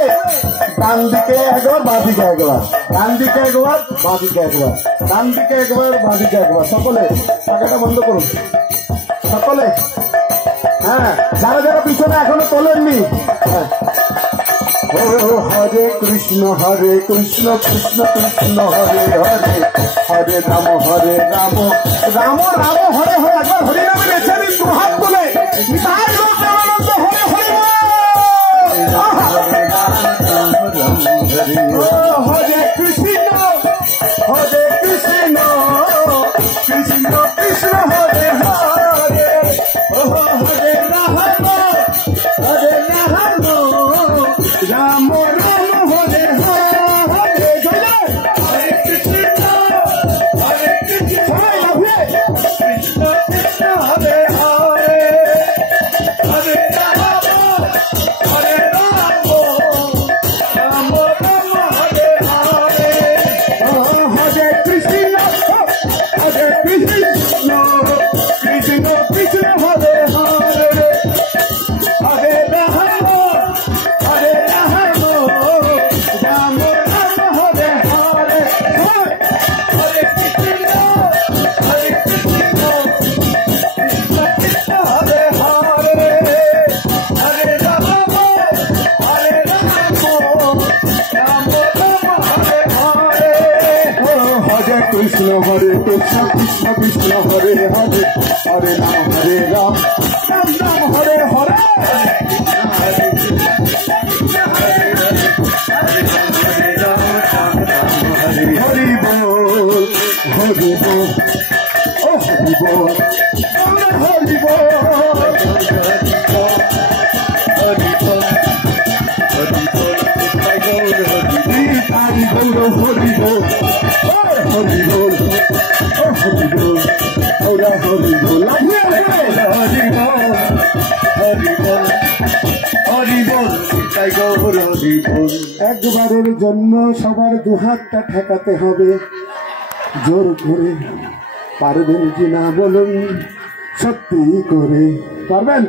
ডান দিকে একবার বাঁ দিকে একবার ডান দিকে একবার বাঁ দিকে একবার ডান দিকে একবার বাঁ দিকে একবার সকলে টাকাটা বন্ধ করুন সকলে হ্যাঁ যারা যারা পিছনে এখনো তোলেননি হ্যাঁ হরে কৃষ্ণ কৃষ্ণ কৃষ্ণ হরে হরে হরে রাম রাম রাম হরে হরে একবার হরে নামে বেছে নিন দু হাত তুলে হরে কৃষ্ণ কৃষ্ণ কৃষ্ণ হরে হরে কৃষ্ণ কৃষ্ণ কৃষ্ণ হরে হরে হরে রাম রাম রাম হরে হরে হরি বল হরি বল ও হরি বল হরি বল নিতাই গৌর হরি বল হরি বল হরি বল ওরা হরি বল হরি বল হরি বল হরি বল নিতাই গৌর হরি বল। একবারের জন্য সবার দুহাতটা ঠেকাতে হবে জোর করে, পারবেন কি না বলুন সত্যি করে, পারবেন?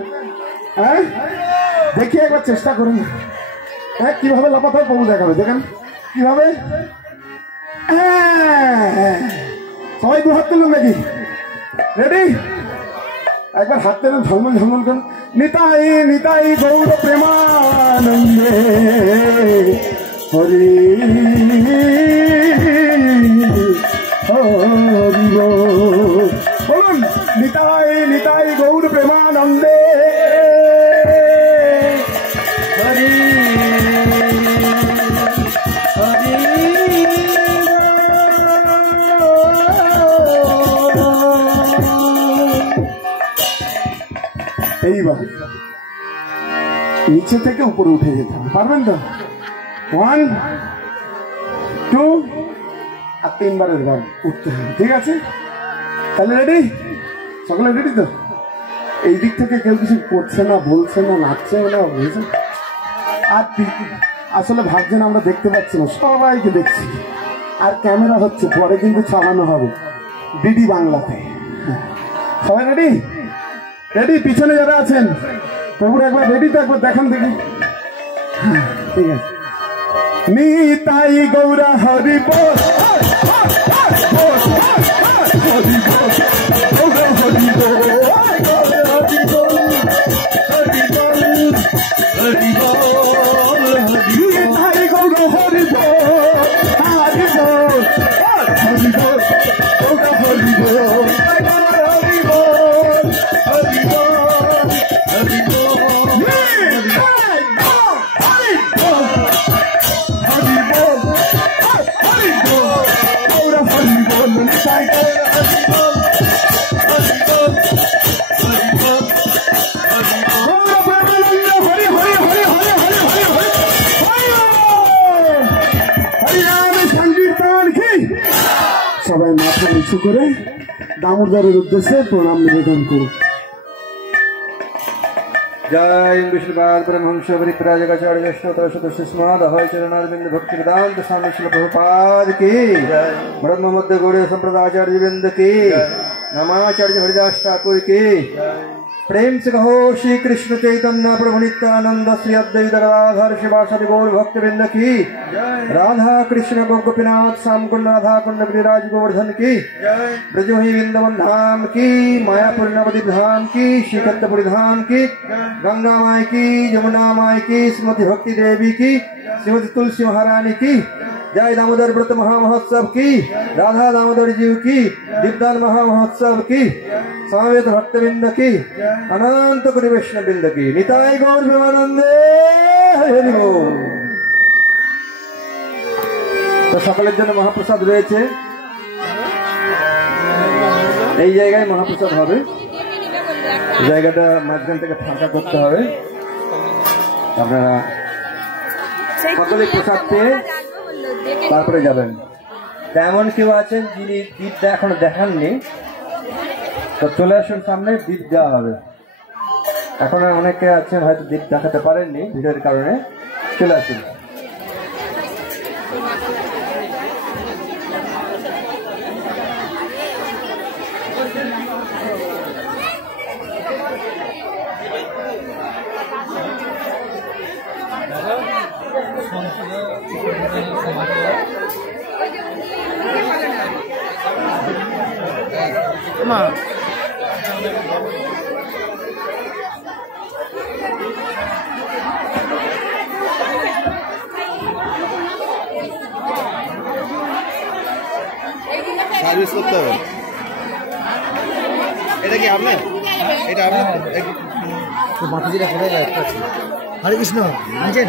হ্যাঁ দেখি একবার চেষ্টা করুন। হ্যাঁ কিভাবে লাফাতে হবে প্রভু দেখাবে, দেখেন কিভাবে। সবাই দু হাত তুলুন নাকি, রেডি? একবার হাত তুলুন, ঝলমল ঝলমল করুন। নিতাই নিতাই গৌর প্রেমানন্দে হরি হরি বলুন। নিতাই নিতাই গৌর প্রেমানন্দে হরি হরি। এইবার নিচে থেকে উপরে উঠে যেতে হবে, পারবেন তো? 1 2 আর 3 বারের বার উঠতে হবে, ঠিক আছে? তাহলে রেডি? সকলে রেডি তো? এই দিক থেকে কেউ কিছু করছে না, বলছে না, নাচছে না, বুঝছেন? আর আসলে ভাবছেন আমরা দেখতে পাচ্ছি না, সবাইকে দেখছি। আর ক্যামেরা হচ্ছে, পরে কিন্তু চালানো হবে ডিডি বাংলাতে। সবাই রেডি? রেডি? পিছনে যারা আছেন প্রভুর একবার রেডি তো একবার দেখান দেখি। ঠিক আছে। নিতাই গৌরা হরি বল হরি বল গৌরা হরি বল হরি বল হরি বল হরি বল নিতাই গৌরা হরি বল হরি বল হরি বল গৌরা হরি বল হরি বল হরি বল হরি বল সবাই মাথা নিচু করে দামোদরের উদ্দেশ্যে প্রণাম নিবেদন করুন। जय विष्णुपाद परमहंस परिव्राजकाचार्य वैष्णव सुस्माद अभय चरणारविंद भक्ति वेदांत स्वामी श्री प्रभुपाद की, ब्रह्म मध्य गौड़ीय संप्रदायाचार्य वृंद की, नमाचार्य हरिदास ठाकुर की। प्रेम से कहो श्री कृष्ण चैतन्य प्रभु नित्यानंद श्री अद्वैत गदाधर शिवासादि गौर भक्त वृंद की, राधा कृष्ण गोपीनाथ श्याम कुंड राधा कुंड गिरिराज गोवर्धन की, ब्रजमोही वृंदावन धाम की, मायापुर नवद्वीप धाम की, श्रीकंठपुरी धाम की, गंगा माई की, यमुना माई की, श्रीमती भक्ति देवी की, श्रीमती तुलसी महारानी की, जय दामोदर व्रत महामहोत्सव की, राधा दामोदर जीव की, दीपदान महामहोत्सव की, समवेत भक्तवृंद की, अनंत कोटि वैष्णव वृंद की। निताई गौर प्रेमानंदे हरि बोल। तो সকলের জন্য মহাপ্রসাদ রয়েছে, এই জায়গায় মহাপ্রসাদ হবে। জায়গাটা মাঝখান থেকে ফাঁকা করতে হবে, আপনারা সকলে প্রসাদ পেয়ে তারপরে যাবেন। তেমন কেউ আছেন যিনি দ্বীপটা এখনো দেখাননি, তো চলে আসুন সামনে, দ্বীপ দেওয়া হবে। এখন অনেকে আছেন হয়তো দ্বীপ দেখাতে পারেননি ভিড়ের কারণে, চলে আসুন। সার্ভিস করতে হবে। এটা কি আপনার? এটা আপনার? মাতাজিরা কোথায় যায়? হরে কৃষ্ণ আনছেন?